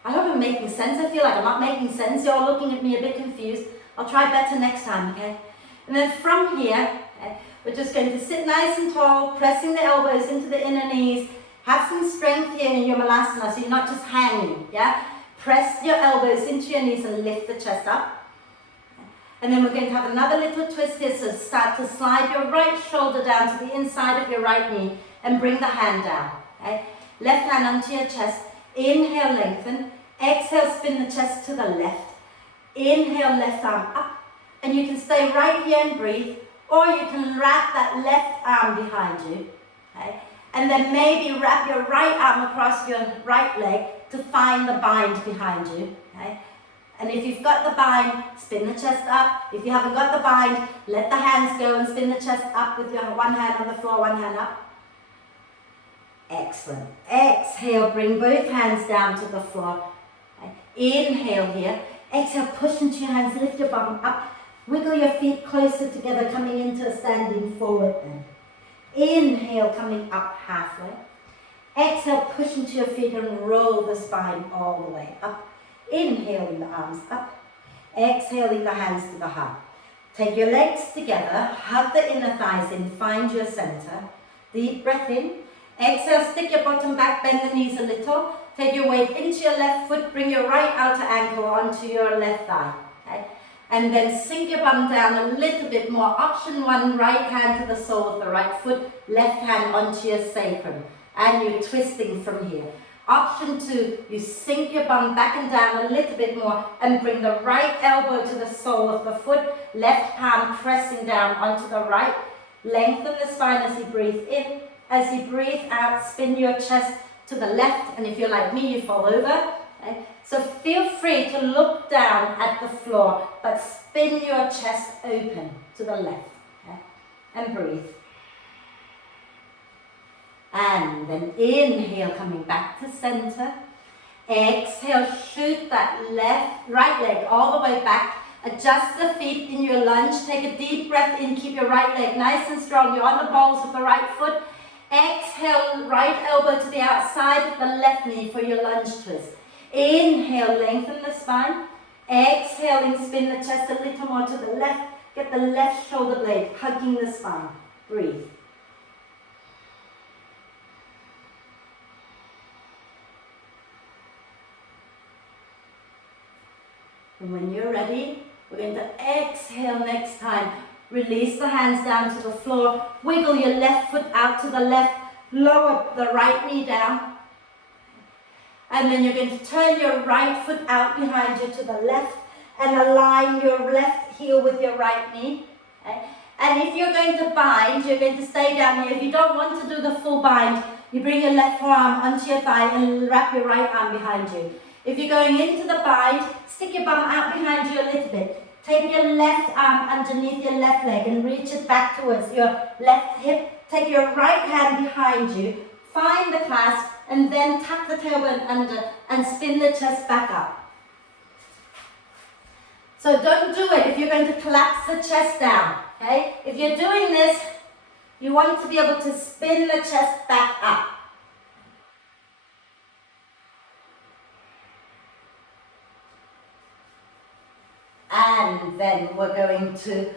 I hope I'm making sense. I feel like I'm not making sense. You're looking at me a bit confused. I'll try better next time, okay? And then from here, okay, we're just going to sit nice and tall, pressing the elbows into the inner knees. Have some strength here in your Malasana, so you're not just hanging, yeah? Press your elbows into your knees and lift the chest up. And then we're going to have another little twist here, so start to slide your right shoulder down to the inside of your right knee and bring the hand down, okay? Left hand onto your chest. Inhale, lengthen. Exhale, spin the chest to the left. Inhale, left arm up. And you can stay right here and breathe, or you can wrap that left arm behind you, okay? And then maybe wrap your right arm across your right leg to find the bind behind you, okay? And if you've got the bind, spin the chest up. If you haven't got the bind, let the hands go and spin the chest up with your one hand on the floor, one hand up. Excellent. Exhale, bring both hands down to the floor. Inhale here. Exhale, push into your hands, lift your bottom up. Wiggle your feet closer together, coming into a standing forward then. Inhale, coming up halfway. Exhale, push into your feet and roll the spine all the way up. Inhaling the arms up. Exhaling the hands to the heart. Take your legs together, hug the inner thighs in, find your center. Deep breath in. Exhale, stick your bottom back, bend the knees a little. Take your weight into your left foot, bring your right outer ankle onto your left thigh. Okay? And then sink your bum down a little bit more. Option 1, right hand to the sole of the right foot, left hand onto your sacrum. And you're twisting from here. Option 2, you sink your bum back and down a little bit more and bring the right elbow to the sole of the foot, left palm pressing down onto the right. Lengthen the spine as you breathe in. As you breathe out, spin your chest to the left, and if you're like me, you fall over. Okay? So feel free to look down at the floor, but spin your chest open to the left. Okay? And breathe. And then inhale, coming back to center. Exhale, shoot that right leg all the way back. Adjust the feet in your lunge. Take a deep breath in. Keep your right leg nice and strong. You're on the balls of the right foot. Exhale, right elbow to the outside of the left knee for your lunge twist. Inhale, lengthen the spine. Exhaling, spin the chest a little more to the left. Get the left shoulder blade hugging the spine. Breathe. And when you're ready, we're going to exhale next time. Release the hands down to the floor. Wiggle your left foot out to the left. Lower the right knee down. And then you're going to turn your right foot out behind you to the left and align your left heel with your right knee. Okay? And if you're going to bind, you're going to stay down here. If you don't want to do the full bind, you bring your left forearm onto your thigh and wrap your right arm behind you. If you're going into the bind, stick your bum out behind you a little bit. Take your left arm underneath your left leg and reach it back towards your left hip. Take your right hand behind you, find the clasp, and then tuck the tailbone under and spin the chest back up. So don't do it if you're going to collapse the chest down. Okay? If you're doing this, you want to be able to spin the chest back up. And then we're going to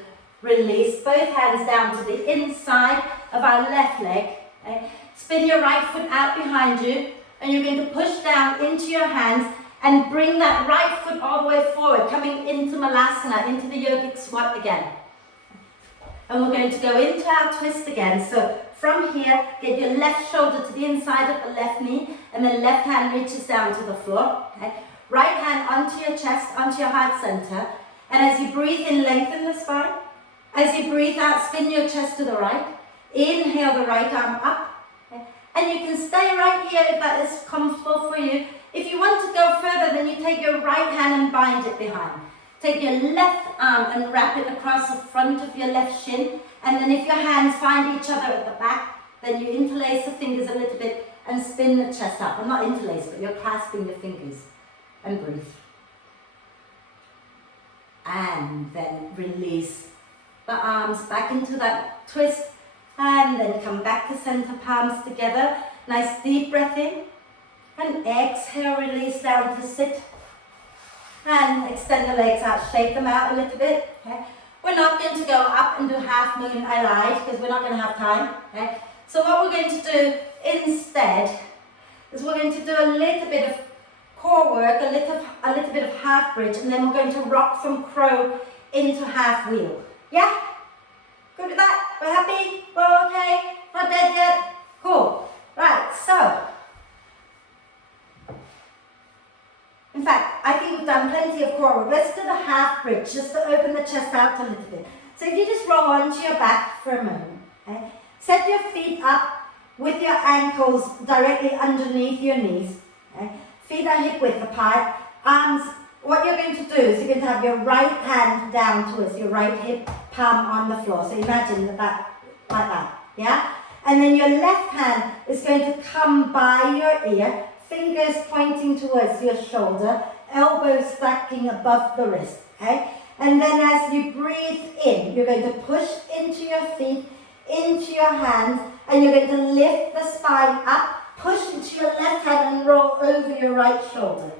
release both hands down to the inside of our left leg. Okay? Spin your right foot out behind you, and you're going to push down into your hands and bring that right foot all the way forward, coming into Malasana, into the yogic squat again. And we're going to go into our twist again. So from here, get your left shoulder to the inside of the left knee, and then left hand reaches down to the floor. Okay? Right hand onto your chest, onto your heart center. And as you breathe in, lengthen the spine. As you breathe out, spin your chest to the right. Inhale the right arm up. Okay? And you can stay right here if that is comfortable for you. If you want to go further, then you take your right hand and bind it behind. Take your left arm and wrap it across the front of your left shin. And then if your hands find each other at the back, then you interlace the fingers a little bit and spin the chest up. Well, not interlace, but you're clasping the fingers. And breathe. And then release the arms back into that twist. And then come back to center, palms together. Nice deep breath in. And exhale, release down to sit. And extend the legs out, shake them out a little bit. Okay? We're not going to go up and do half moon I lied because we're not going to have time. Okay? So what we're going to do instead is we're going to do a little bit of core work, a little bit of half bridge, and then we're going to rock from crow into half wheel. Yeah? Good with that? We're happy? We're okay? Not dead yet? Cool. Right, so. In fact, I think we've done plenty of core work. Let's do the half bridge, just to open the chest out a little bit. So if you just roll onto your back for a moment. Okay? Set your feet up with your ankles directly underneath your knees. Okay? Feet are hip width apart. Arms, what you're going to do is you're going to have your right hand down towards your right hip, palm on the floor. So imagine that like that, yeah? And then your left hand is going to come by your ear, fingers pointing towards your shoulder, elbows stacking above the wrist, okay? And then as you breathe in, you're going to push into your feet, into your hands, and you're going to lift the spine up, push into your left hand and roll over your right shoulder.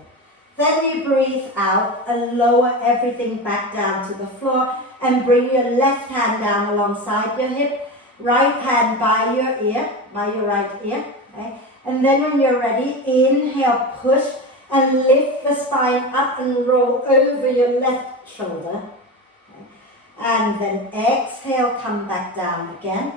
Then you breathe out and lower everything back down to the floor and bring your left hand down alongside your hip, right hand by your ear, by your right ear. Okay? And then when you're ready, inhale, push and lift the spine up and roll over your left shoulder. Okay? And then exhale, come back down again.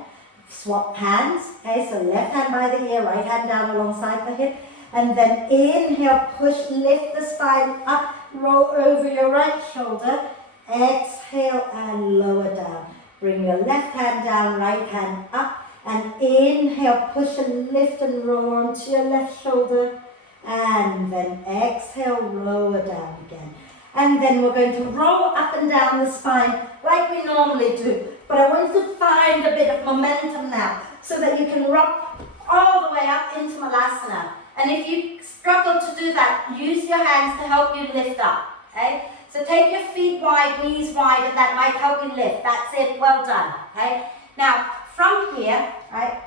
Swap hands. Okay, so left hand by the ear, right hand down alongside the hip. And then inhale, push, lift the spine up, roll over your right shoulder. Exhale and lower down. Bring your left hand down, right hand up. And inhale, push and lift and roll onto your left shoulder. And then exhale, lower down again. And then we're going to roll up and down the spine like we normally do. But I want you to find a bit of momentum now so that you can rock all the way up into Malasana. And if you struggle to do that, use your hands to help you lift up. Okay? So take your feet wide, knees wide, and that might help you lift. That's it. Well done. Okay? Now, from here, right?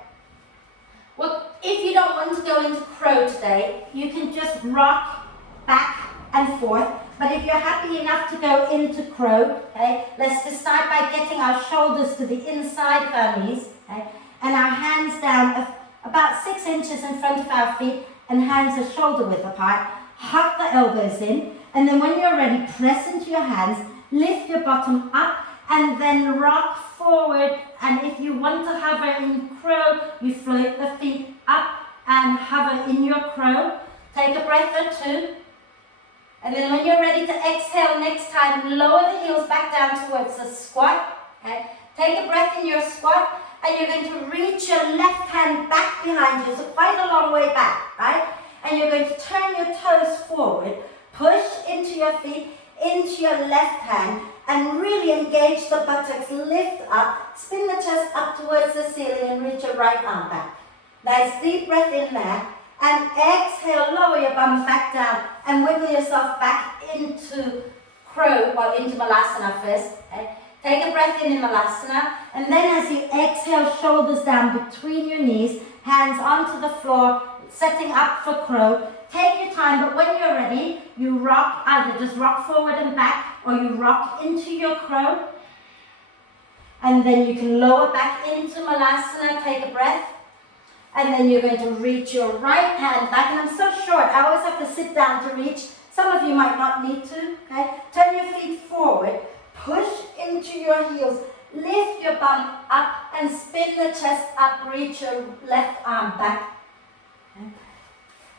Well, if you don't want to go into crow today, you can just rock back and forth. But if you're happy enough to go into crow, okay, let's just start by getting our shoulders to the inside of our knees, okay, and our hands down about 6 inches in front of our feet and hands are shoulder width apart. Hug the elbows in, and then when you're ready, press into your hands, lift your bottom up, and then rock forward. And if you want to hover in crow, you float the feet up and hover in your crow. Take a breath or two. And then when you're ready to exhale next time, lower the heels back down towards the squat. Okay? Take a breath in your squat, and you're going to reach your left hand back behind you, so quite a long way back, right? And you're going to turn your toes forward, push into your feet, into your left hand, and really engage the buttocks, lift up, spin the chest up towards the ceiling and reach your right arm back. Nice deep breath in there. And exhale, lower your bum back down and wiggle yourself back into crow, well, into Malasana first. Okay? Take a breath in Malasana, and then as you exhale, shoulders down between your knees, hands onto the floor, setting up for crow. Take your time, but when you're ready, you rock, either just rock forward and back, or you rock into your crow. And then you can lower back into Malasana, take a breath. And then you're going to reach your right hand back, and I'm so short, I always have to sit down to reach. Some of you might not need to, okay? Turn your feet forward, push into your heels, lift your bum up and spin the chest up, reach your left arm back. Okay?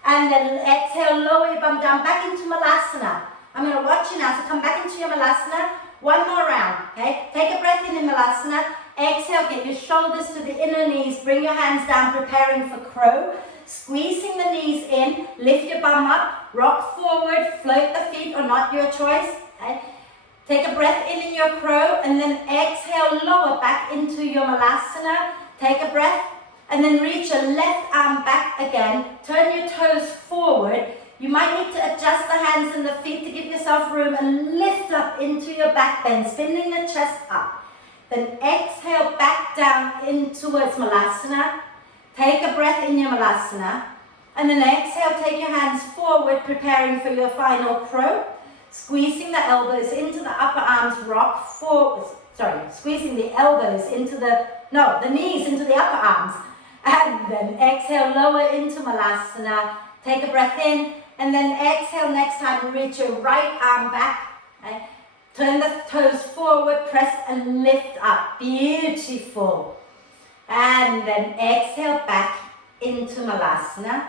And then exhale, lower your bum down, back into Malasana. I'm going to watch you now, so come back into your Malasana. One more round, okay? Take a breath in Malasana. Exhale, get your shoulders to the inner knees, bring your hands down, preparing for crow. Squeezing the knees in, lift your bum up, rock forward, float the feet, or not your choice. Okay? Take a breath in your crow, and then exhale, lower back into your Malasana. Take a breath, and then reach your left arm back again. Turn your toes forward. You might need to adjust the hands and the feet to give yourself room and lift up into your back bend, spinning the chest up. Then exhale back down in towards Malasana. Take a breath in your Malasana. And then exhale, take your hands forward, preparing for your final crow. Squeezing the elbows into the upper arms, rock forward. Squeezing the elbows into the knees into the upper arms. And then exhale, lower into Malasana. Take a breath in. And then exhale next time, reach your right arm back. Okay? Turn the toes forward, press and lift up. Beautiful. And then exhale back into Malasana.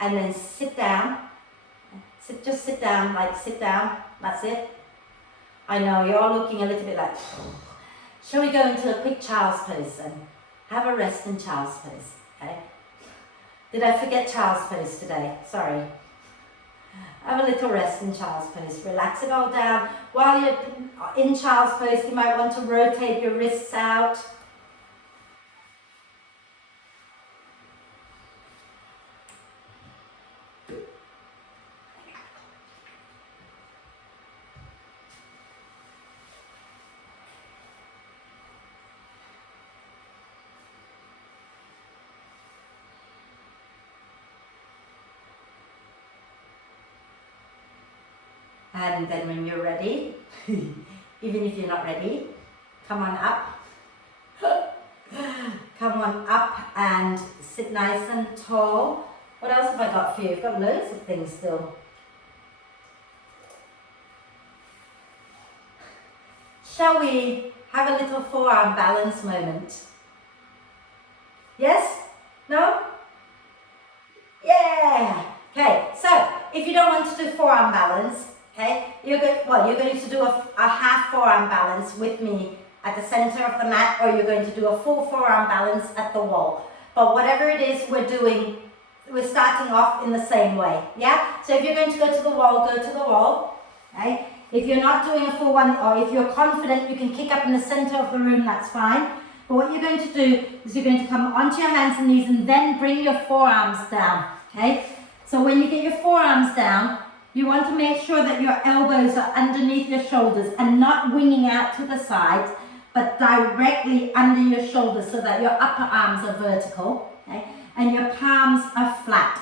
And then sit down. Just sit down, sit down. That's it. I know, you're all looking a little bit like, shall we go into a quick child's pose then? Have a rest in child's pose, okay? Did I forget child's pose today? Sorry. Have a little rest in child's pose. Relax it all down. While you're in child's pose, you might want to rotate your wrists out. And then when you're ready, even if you're not ready, come on up. Come on up and sit nice and tall. What else have I got for you? I've got loads of things still. Shall we have a little forearm balance moment? Yes? No? Yeah! Okay, so if you don't want to do forearm balance, okay, you're going to do a half forearm balance with me at the center of the mat, or you're going to do a full forearm balance at the wall. But whatever it is we're doing, we're starting off in the same way, yeah? So if you're going to go to the wall, go to the wall, okay? If you're not doing a full one, or if you're confident you can kick up in the center of the room, that's fine. But what you're going to do is you're going to come onto your hands and knees and then bring your forearms down, okay? So when you get your forearms down, you want to make sure that your elbows are underneath your shoulders and not winging out to the sides, but directly under your shoulders so that your upper arms are vertical, okay? And your palms are flat.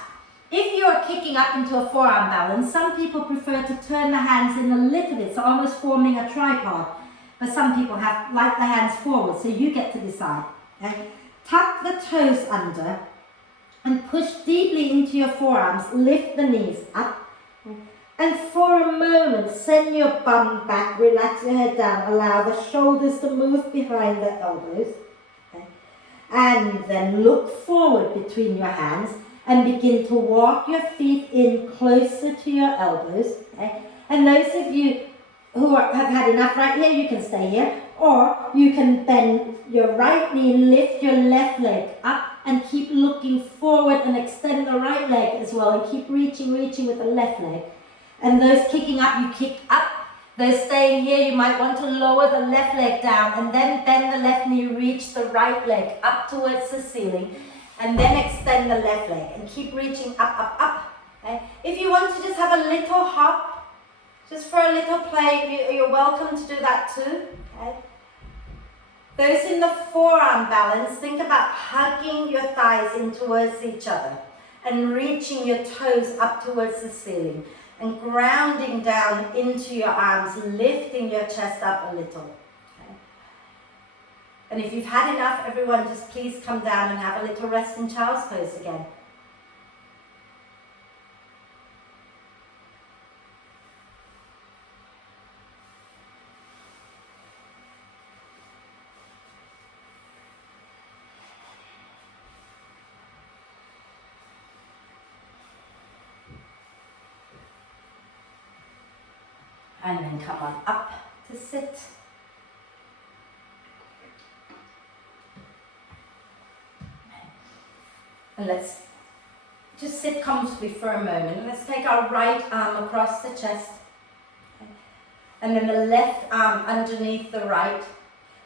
If you're kicking up into a forearm balance, some people prefer to turn the hands in a little bit, so almost forming a tripod. But some people like the hands forward, so you get to decide. Okay? Tuck the toes under and push deeply into your forearms. Lift the knees up. And for a moment, send your bum back, relax your head down, allow the shoulders to move behind the elbows. Okay? And then look forward between your hands and begin to walk your feet in closer to your elbows. Okay? And those of you who have had enough right here, you can stay here. Or you can bend your right knee, lift your left leg up and keep looking forward and extend the right leg as well. And keep reaching with the left leg. And those kicking up, you kick up. Those staying here, you might want to lower the left leg down and then bend the left knee, reach the right leg up towards the ceiling. And then extend the left leg and keep reaching up. Okay? If you want to just have a little hop, just for a little play, you're welcome to do that too. Okay? Those in the forearm balance, think about hugging your thighs in towards each other and reaching your toes up towards the ceiling and grounding down into your arms, lifting your chest up a little. Okay? And if you've had enough, everyone just please come down and have a little rest in child's pose again. And then come on up to sit. And let's just sit comfortably for a moment. Let's take our right arm across the chest. And then the left arm underneath the right.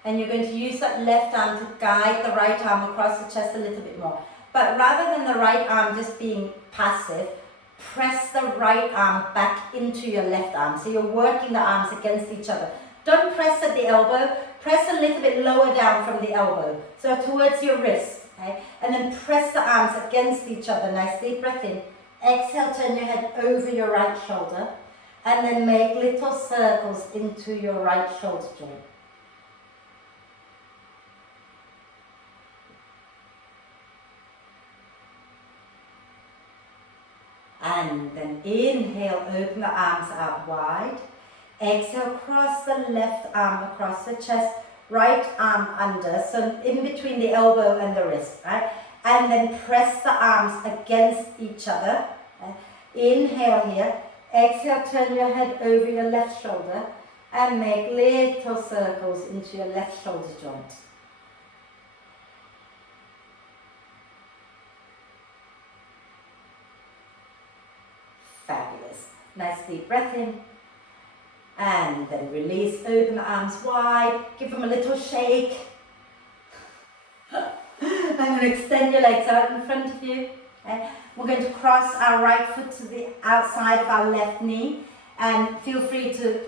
And you're going to use that left arm to guide the right arm across the chest a little bit more. But rather than the right arm just being passive, press the right arm back into your left arm. So you're working the arms against each other. Don't press at the elbow. Press a little bit lower down from the elbow. So towards your wrist. Okay? And then press the arms against each other. Nice deep breath in. Exhale, turn your head over your right shoulder. And then make little circles into your right shoulder joint. And then inhale, open the arms out wide. Exhale, cross the left arm across the chest, right arm under, so in between the elbow and the wrist, right? And then press the arms against each other. Right? Inhale here. Exhale, turn your head over your left shoulder and make little circles into your left shoulder joint. Fabulous. Nice deep breath in. And then release, open the arms wide, give them a little shake. I'm going to extend your legs out in front of you. Okay? We're going to cross our right foot to the outside of our left knee. And feel free to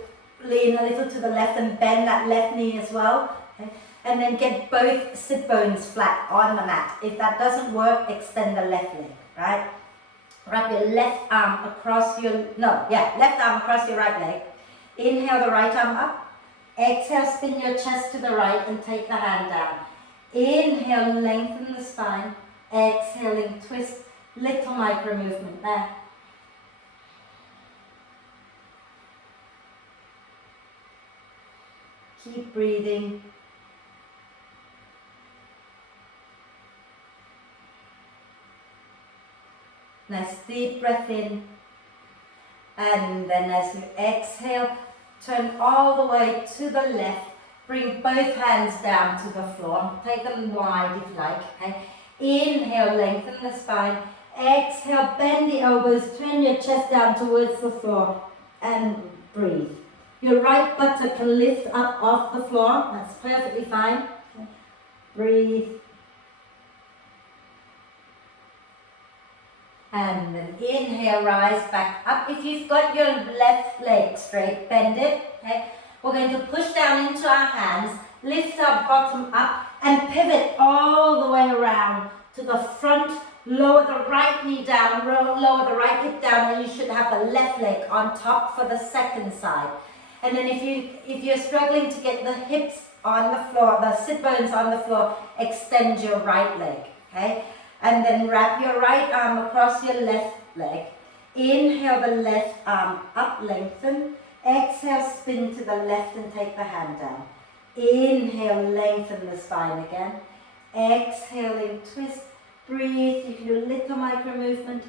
lean a little to the left and bend that left knee as well. Okay? And then get both sit bones flat on the mat. If that doesn't work, extend the left leg, right? Wrap your left arm across your, left arm across your right leg. Inhale the right arm up. Exhale, spin your chest to the right and take the hand down. Inhale, lengthen the spine. Exhaling, twist. Little micro movement there. Keep breathing. Nice deep breath in. And then as you exhale, turn all the way to the left. Bring both hands down to the floor. Take them wide if you like. Okay? Inhale, lengthen the spine. Exhale, bend the elbows. Turn your chest down towards the floor. And breathe. Your right buttock can lift up off the floor. That's perfectly fine. Okay? Breathe. And then inhale, rise back up. If you've got your left leg straight, bend it. Okay? We're going to push down into our hands, lift our bottom up, and pivot all the way around to the front. Lower the right knee down, lower the right hip down, and you should have the left leg on top for the second side. And then if you're struggling to get the hips on the floor, the sit bones on the floor, extend your right leg. Okay? And then wrap your right arm across your left leg. Inhale the left arm up, lengthen. Exhale, spin to the left and take the hand down. Inhale, lengthen the spine again. Exhaling, twist, breathe. You can do a little micro movement.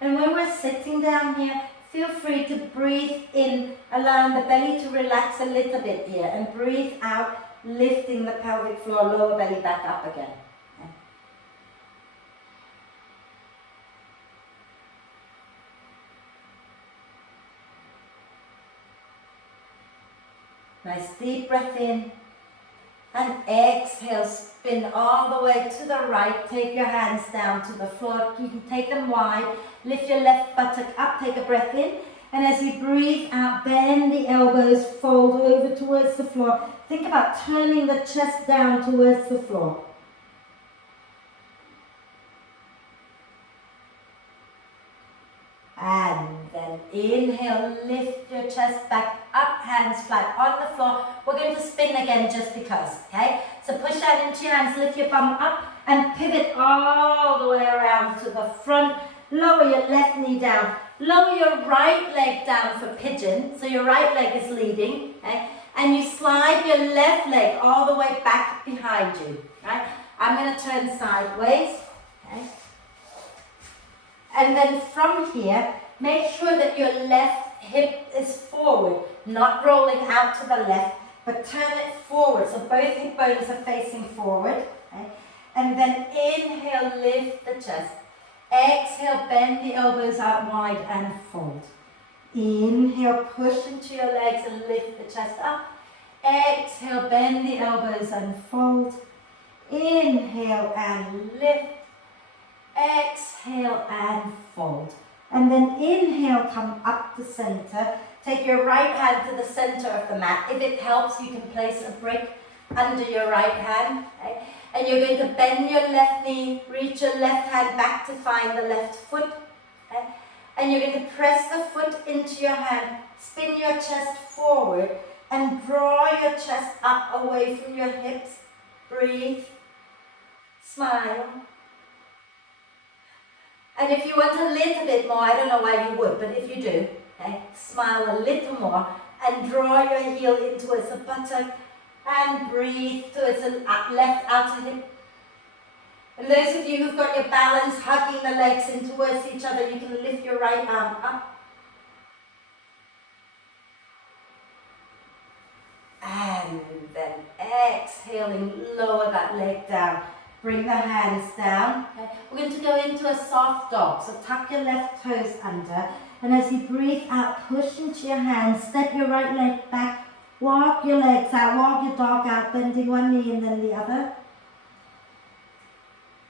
And when we're sitting down here, feel free to breathe in, allowing the belly to relax a little bit here. And breathe out, lifting the pelvic floor, lower belly back up again. Nice deep breath in and exhale, spin all the way to the right. Take your hands down to the floor. You can take them wide. Lift your left buttock up, take a breath in. And as you breathe out, bend the elbows, fold over towards the floor. Think about turning the chest down towards the floor. And then inhale, lift your chest back up, hands flat on the floor. We're going to spin again just because, okay? So push out into your hands, lift your bum up and pivot all the way around to the front. Lower your left knee down. Lower your right leg down for pigeon. So your right leg is leading, okay? And you slide your left leg all the way back behind you, right? I'm going to turn sideways, okay? And then from here, make sure that your left hip is forward, not rolling out to the left, but turn it forward. So both hip bones are facing forward. Okay? And then inhale, lift the chest. Exhale, bend the elbows out wide and fold. Inhale, push into your legs and lift the chest up. Exhale, bend the elbows and fold. Inhale and lift. Exhale and fold. And then inhale, come up to center. Take your right hand to the center of the mat. If it helps, you can place a brick under your right hand. Okay? And you're going to bend your left knee, reach your left hand back to find the left foot. Okay? And you're going to press the foot into your hand, spin your chest forward, and draw your chest up away from your hips. Breathe. Smile. And if you want a little bit more, I don't know why you would, but if you do, okay, smile a little more and draw your heel in towards the buttock and breathe towards the left outer hip. And those of you who've got your balance, hugging the legs in towards each other, you can lift your right arm up. And then exhaling, lower that leg down. Bring the hands down. Okay. We're going to go into a soft dog. So tuck your left toes under. And as you breathe out, push into your hands. Step your right leg back. Walk your legs out. Walk your dog out, bending one knee and then the other.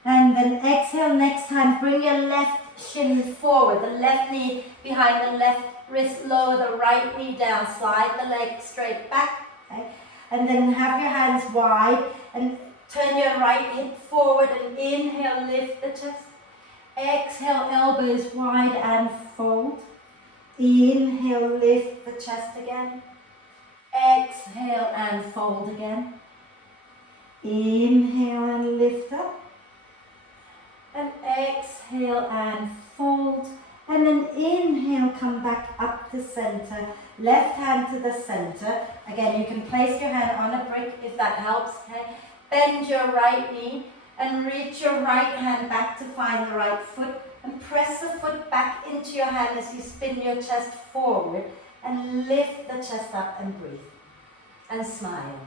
And then exhale next time. Bring your left shin forward. The left knee behind the left wrist. Lower the right knee down. Slide the leg straight back. Okay. And then have your hands wide. And turn your right hip forward and inhale, lift the chest. Exhale, elbows wide and fold. Inhale, lift the chest again. Exhale and fold again. Inhale and lift up. And exhale and fold. And then inhale, come back up to center. Left hand to the center. Again, you can place your hand on a brick if that helps. Okay? Bend your right knee and reach your right hand back to find the right foot. And press the foot back into your hand as you spin your chest forward. And lift the chest up and breathe. And smile.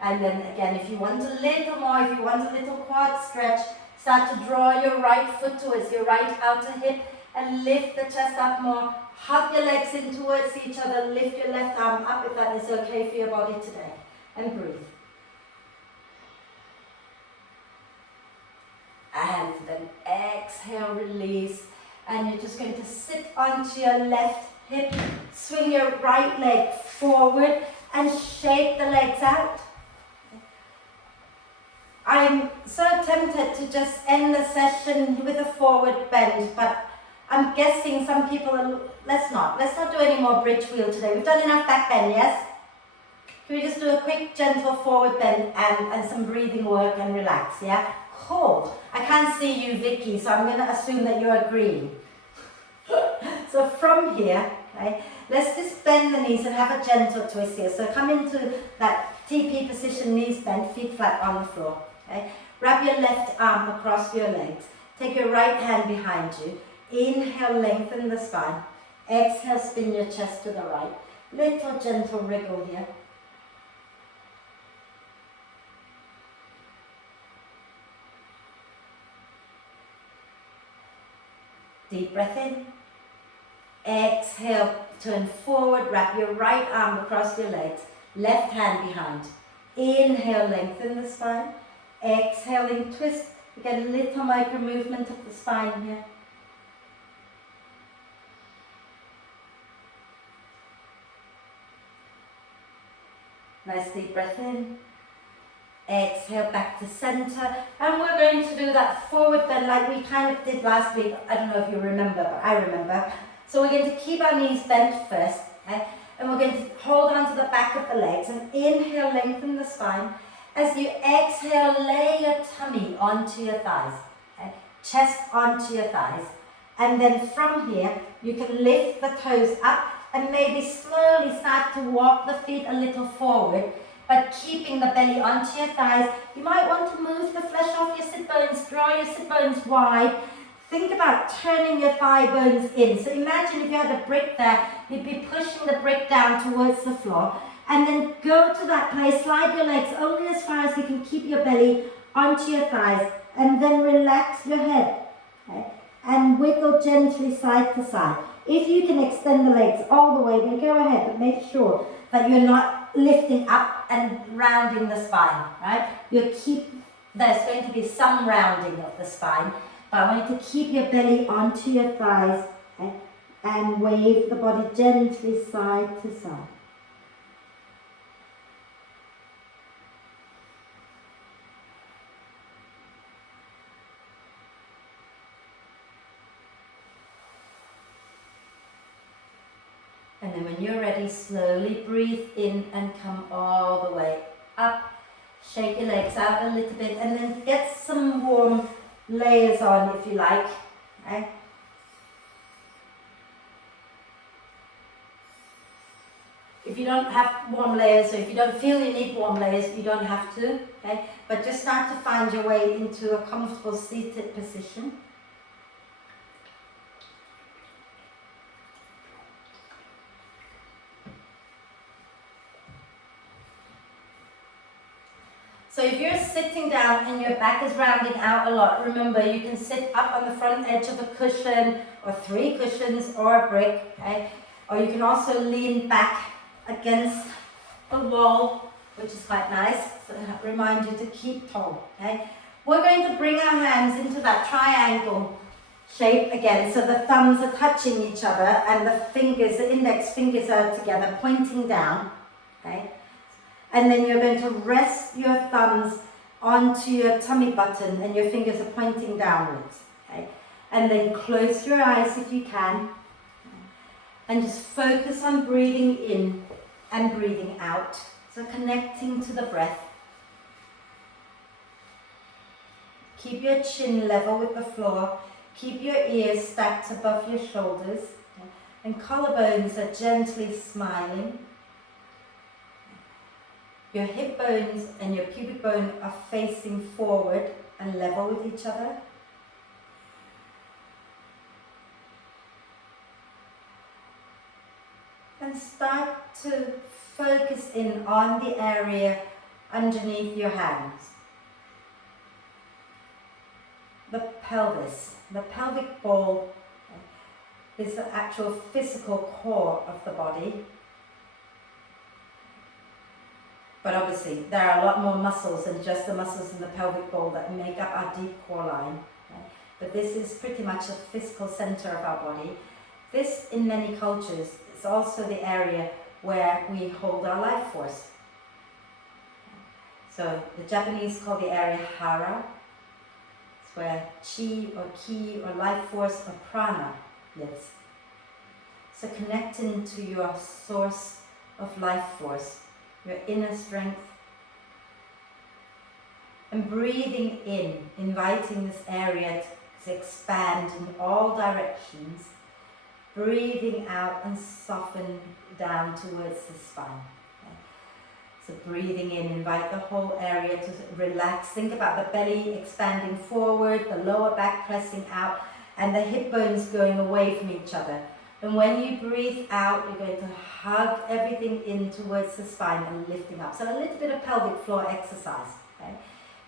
And then again, if you want a little more, if you want a little quad stretch, start to draw your right foot towards your right outer hip and lift the chest up more. Hug your legs in towards each other. Lift your left arm up if that is okay for your body today. And breathe. And then exhale, release. And you're just going to sit onto your left hip. Swing your right leg forward and shake the legs out. I'm so tempted to just end the session with a forward bend, but I'm guessing some people are, let's not do any more bridge wheel today. We've done enough back bend, yes? Can we just do a quick gentle forward bend and some breathing work and relax, yeah? Cool. I can't see you, Vicky, so I'm going to assume that you're agreeing. So from here, okay, let's just bend the knees and have a gentle twist here. So come into that TP position, knees bent, feet flat on the floor. Okay? Wrap your left arm across your legs. Take your right hand behind you. Inhale, lengthen the spine. Exhale, spin your chest to the right. Little gentle wriggle here. Deep breath in. Exhale, turn forward, wrap your right arm across your legs, left hand behind. Inhale, lengthen the spine. Exhaling, twist. You get a little micro movement of the spine here. Nice deep breath in. Exhale, back to center. And we're going to do that forward bend like we kind of did last week. I don't know if you remember, but I remember. So we're going to keep our knees bent first, okay? And we're going to hold on to the back of the legs and inhale, lengthen the spine. As you exhale, lay your tummy onto your thighs, okay? Chest onto your thighs. And then from here, you can lift the toes up and maybe slowly start to walk the feet a little forward, but keeping the belly onto your thighs. You might want to move the flesh off your sit bones, draw your sit bones wide. Think about turning your thigh bones in. So imagine if you had a brick there, you'd be pushing the brick down towards the floor. And then go to that place, slide your legs only as far as you can keep your belly onto your thighs. And then relax your head. Okay? And wiggle gently side to side. If you can extend the legs all the way, then go ahead, but make sure that you're not lifting up and rounding the spine, right? There's going to be some rounding of the spine, but I want you to keep your belly onto your thighs, okay? And wave the body gently side to side. And then when you're ready, slowly breathe in and come all the way up. Shake your legs out a little bit and then get some warm layers on if you like. Okay? If you don't have warm layers, or if you don't feel you need warm layers, you don't have to. Okay? But just start to find your way into a comfortable seated position. So if you're sitting down and your back is rounding out a lot, remember you can sit up on the front edge of a cushion or 3 cushions or a brick, okay? Or you can also lean back against the wall, which is quite nice, so remind you to keep tall, okay? We're going to bring our hands into that triangle shape again, so the thumbs are touching each other and the index fingers are together, pointing down, okay? And then you're going to rest your thumbs onto your tummy button and your fingers are pointing downwards. Okay? And then close your eyes if you can. And just focus on breathing in and breathing out. So connecting to the breath. Keep your chin level with the floor. Keep your ears stacked above your shoulders. And collarbones are gently smiling. Your hip bones and your pubic bone are facing forward and level with each other. And start to focus in on the area underneath your hands. The pelvis, the pelvic ball is the actual physical core of the body. But obviously there are a lot more muscles than just the muscles in the pelvic ball that make up our deep core line. Okay? But this is pretty much the physical center of our body. This, in many cultures, is also the area where we hold our life force. So the Japanese call the area hara. It's where chi or ki or life force or prana lives. So connecting to your source of life force, your inner strength, and breathing in, inviting this area to expand in all directions. Breathing out and soften down towards the spine. Okay. So breathing in, invite the whole area to relax. Think about the belly expanding forward, the lower back pressing out, and the hip bones going away from each other. And when you breathe out, you're going to hug everything in towards the spine and lifting up. So a little bit of pelvic floor exercise. Okay.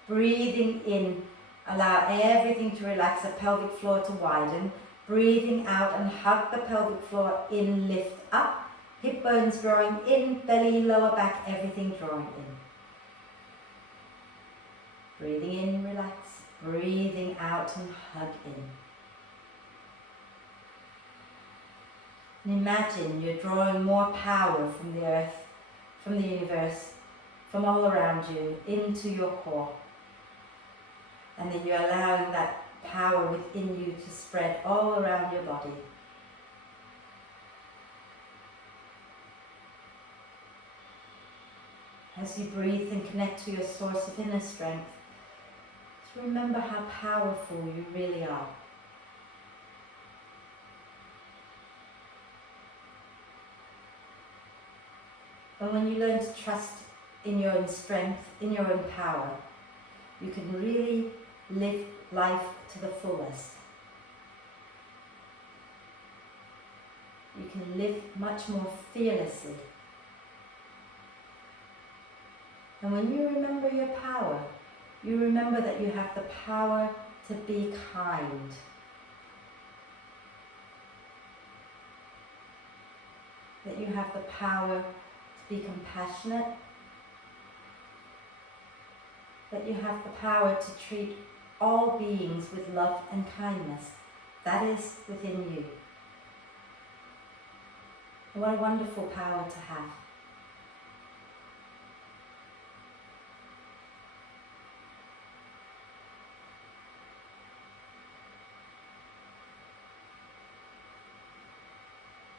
Breathing in, allow everything to relax, the pelvic floor to widen. Breathing out and hug the pelvic floor in, lift up. Hip bones drawing in, belly, lower back, everything drawing in. Breathing in, relax. Breathing out and hug in. And imagine you're drawing more power from the earth, from the universe, from all around you, into your core. And then you're allowing that power within you to spread all around your body. As you breathe and connect to your source of inner strength, just remember how powerful you really are. And when you learn to trust in your own strength, in your own power, you can really live life to the fullest. You can live much more fearlessly. And when you remember your power, you remember that you have the power to be kind. That you have the power to be compassionate. That you have the power to treat all beings with love and kindness. That is within you. What a wonderful power to have.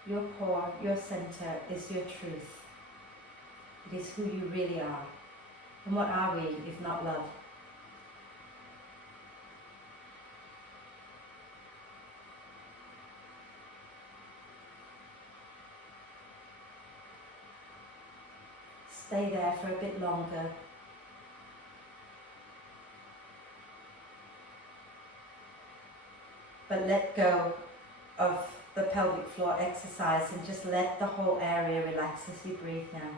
Your core, your center is your truth. It is who you really are. And what are we if not love? Stay there for a bit longer. But let go of the pelvic floor exercise and just let the whole area relax as you breathe now.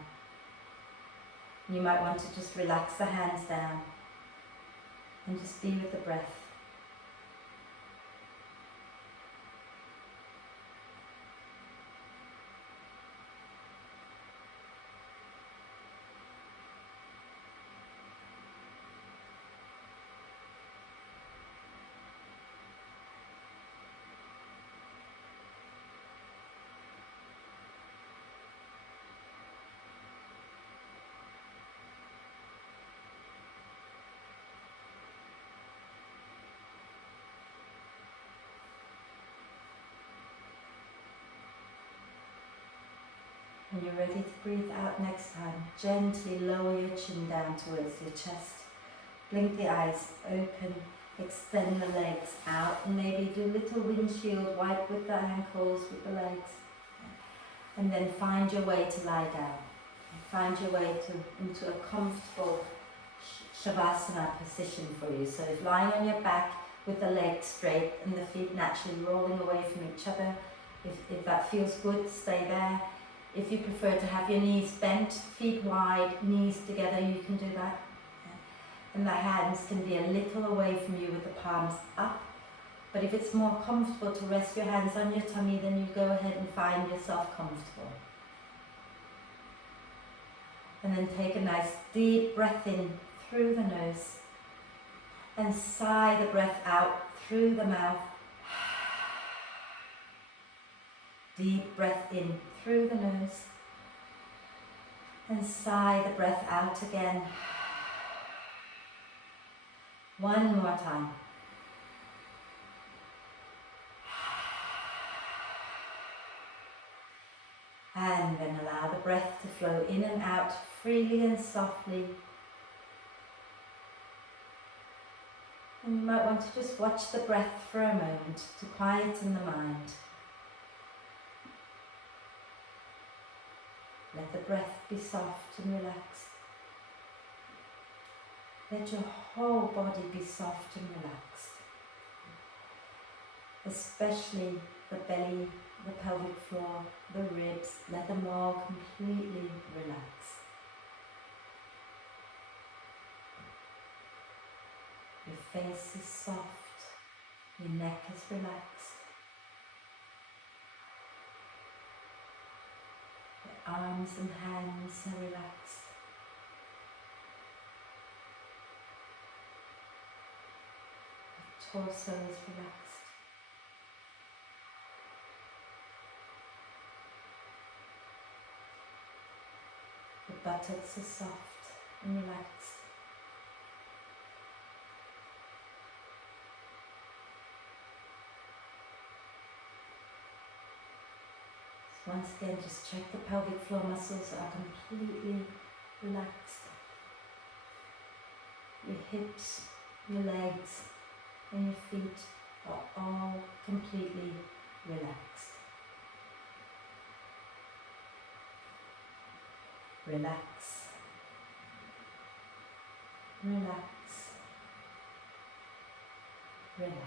You might want to just relax the hands down and just be with the breath. When you're ready to breathe out next time, gently lower your chin down towards your chest. Blink the eyes open, extend the legs out, and maybe do a little windshield wipe with the ankles, with the legs. And then find your way to lie down. Find your way into a comfortable Shavasana position for you. So if lying on your back with the legs straight and the feet naturally rolling away from each other, if that feels good, stay there. If you prefer to have your knees bent, feet wide, knees together, you can do that. And the hands can be a little away from you with the palms up. But if it's more comfortable to rest your hands on your tummy, then you go ahead and find yourself comfortable. And then take a nice deep breath in through the nose and sigh the breath out through the mouth. Deep breath in through the nose and sigh the breath out again. One more time. And then allow the breath to flow in and out freely and softly. And you might want to just watch the breath for a moment to quieten the mind. Let the breath be soft and relaxed. Let your whole body be soft and relaxed. Especially the belly, the pelvic floor, the ribs, let them all completely relax. Your face is soft, your neck is relaxed. Your arms and hands are relaxed. Your torso is relaxed. The buttocks are soft and relaxed. So once again, just check the pelvic floor muscles are completely relaxed. Your hips, your legs, and your feet are all completely relaxed. Relax, relax, relax.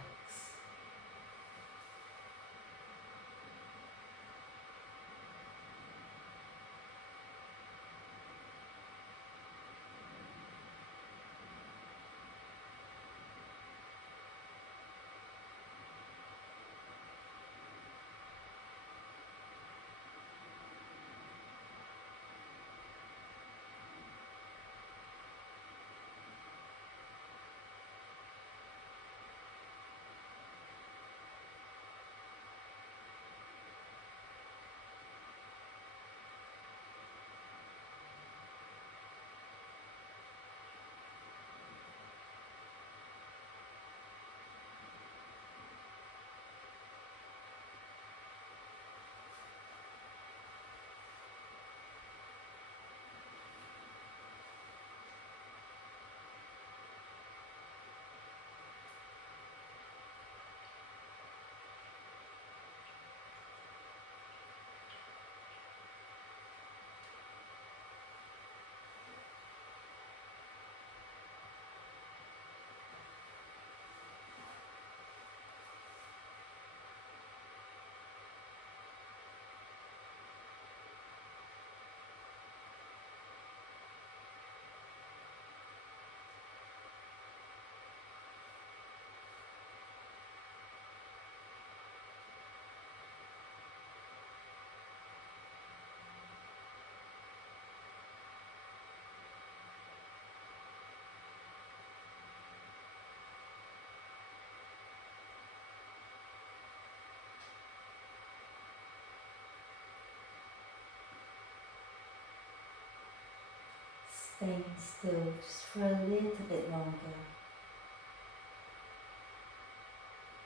Staying still just for a little bit longer.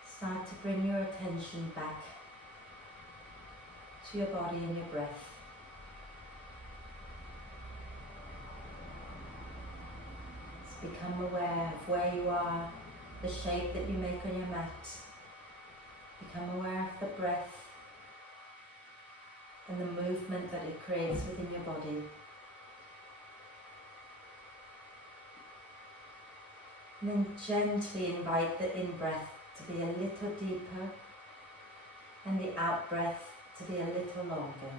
Start to bring your attention back to your body and your breath. Become aware of where you are, the shape that you make on your mat. Become aware of the breath and the movement that it creates within your body. And then gently invite the in-breath to be a little deeper and the out-breath to be a little longer.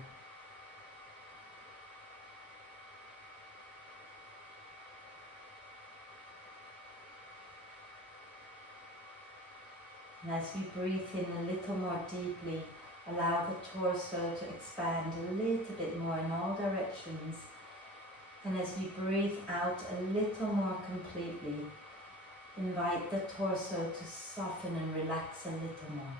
And as you breathe in a little more deeply, allow the torso to expand a little bit more in all directions. And as you breathe out a little more completely, invite the torso to soften and relax a little more.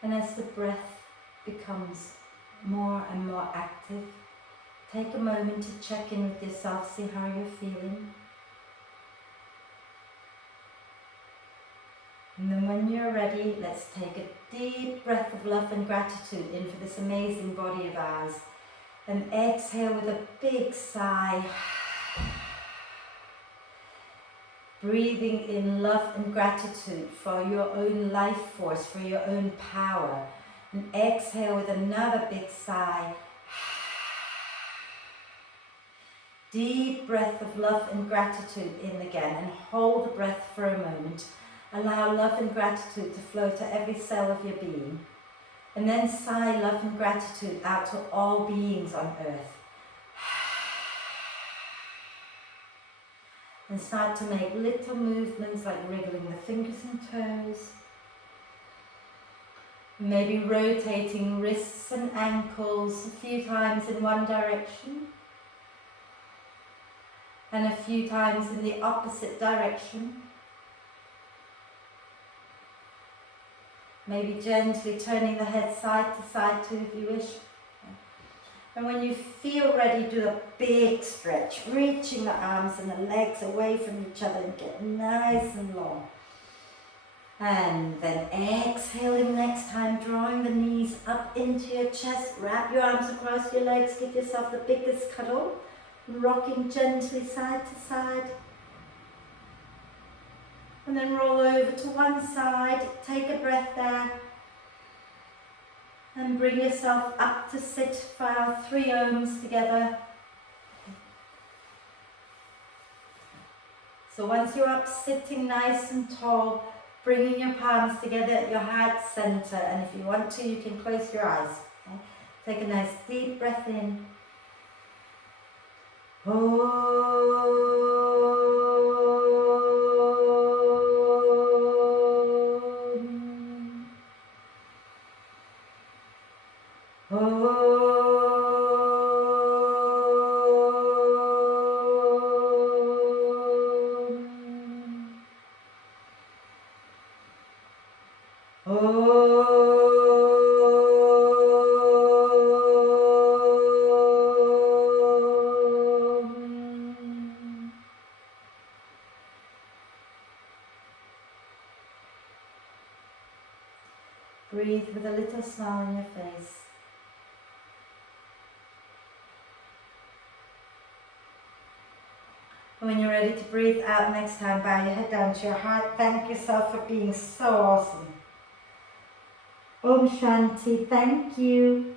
And as the breath becomes more and more active, take a moment to check in with yourself, see how you're feeling. And then when you're ready, let's take a deep breath of love and gratitude in for this amazing body of ours. And exhale with a big sigh. Breathing in love and gratitude for your own life force, for your own power. And exhale with another big sigh. Deep breath of love and gratitude in again, and hold the breath for a moment. Allow love and gratitude to flow to every cell of your being. And then sigh love and gratitude out to all beings on earth. And start to make little movements like wriggling the fingers and toes. Maybe rotating wrists and ankles a few times in one direction. And a few times in the opposite direction. Maybe gently turning the head side to side too if you wish. And when you feel ready, do a big stretch, reaching the arms and the legs away from each other and get nice and long. And then exhaling next time, drawing the knees up into your chest, wrap your arms across your legs, give yourself the biggest cuddle, rocking gently side to side. And then roll over to one side, take a breath there. And bring yourself up to sit for our 3 Oms together. So once you're up sitting nice and tall, bringing your palms together at your heart center. And if you want to, you can close your eyes. Okay? Take a nice deep breath in. Breathe with a little smile on your face. And when you're ready to breathe out next time, bow your head down to your heart. Thank yourself for being so awesome. Om Shanti, thank you.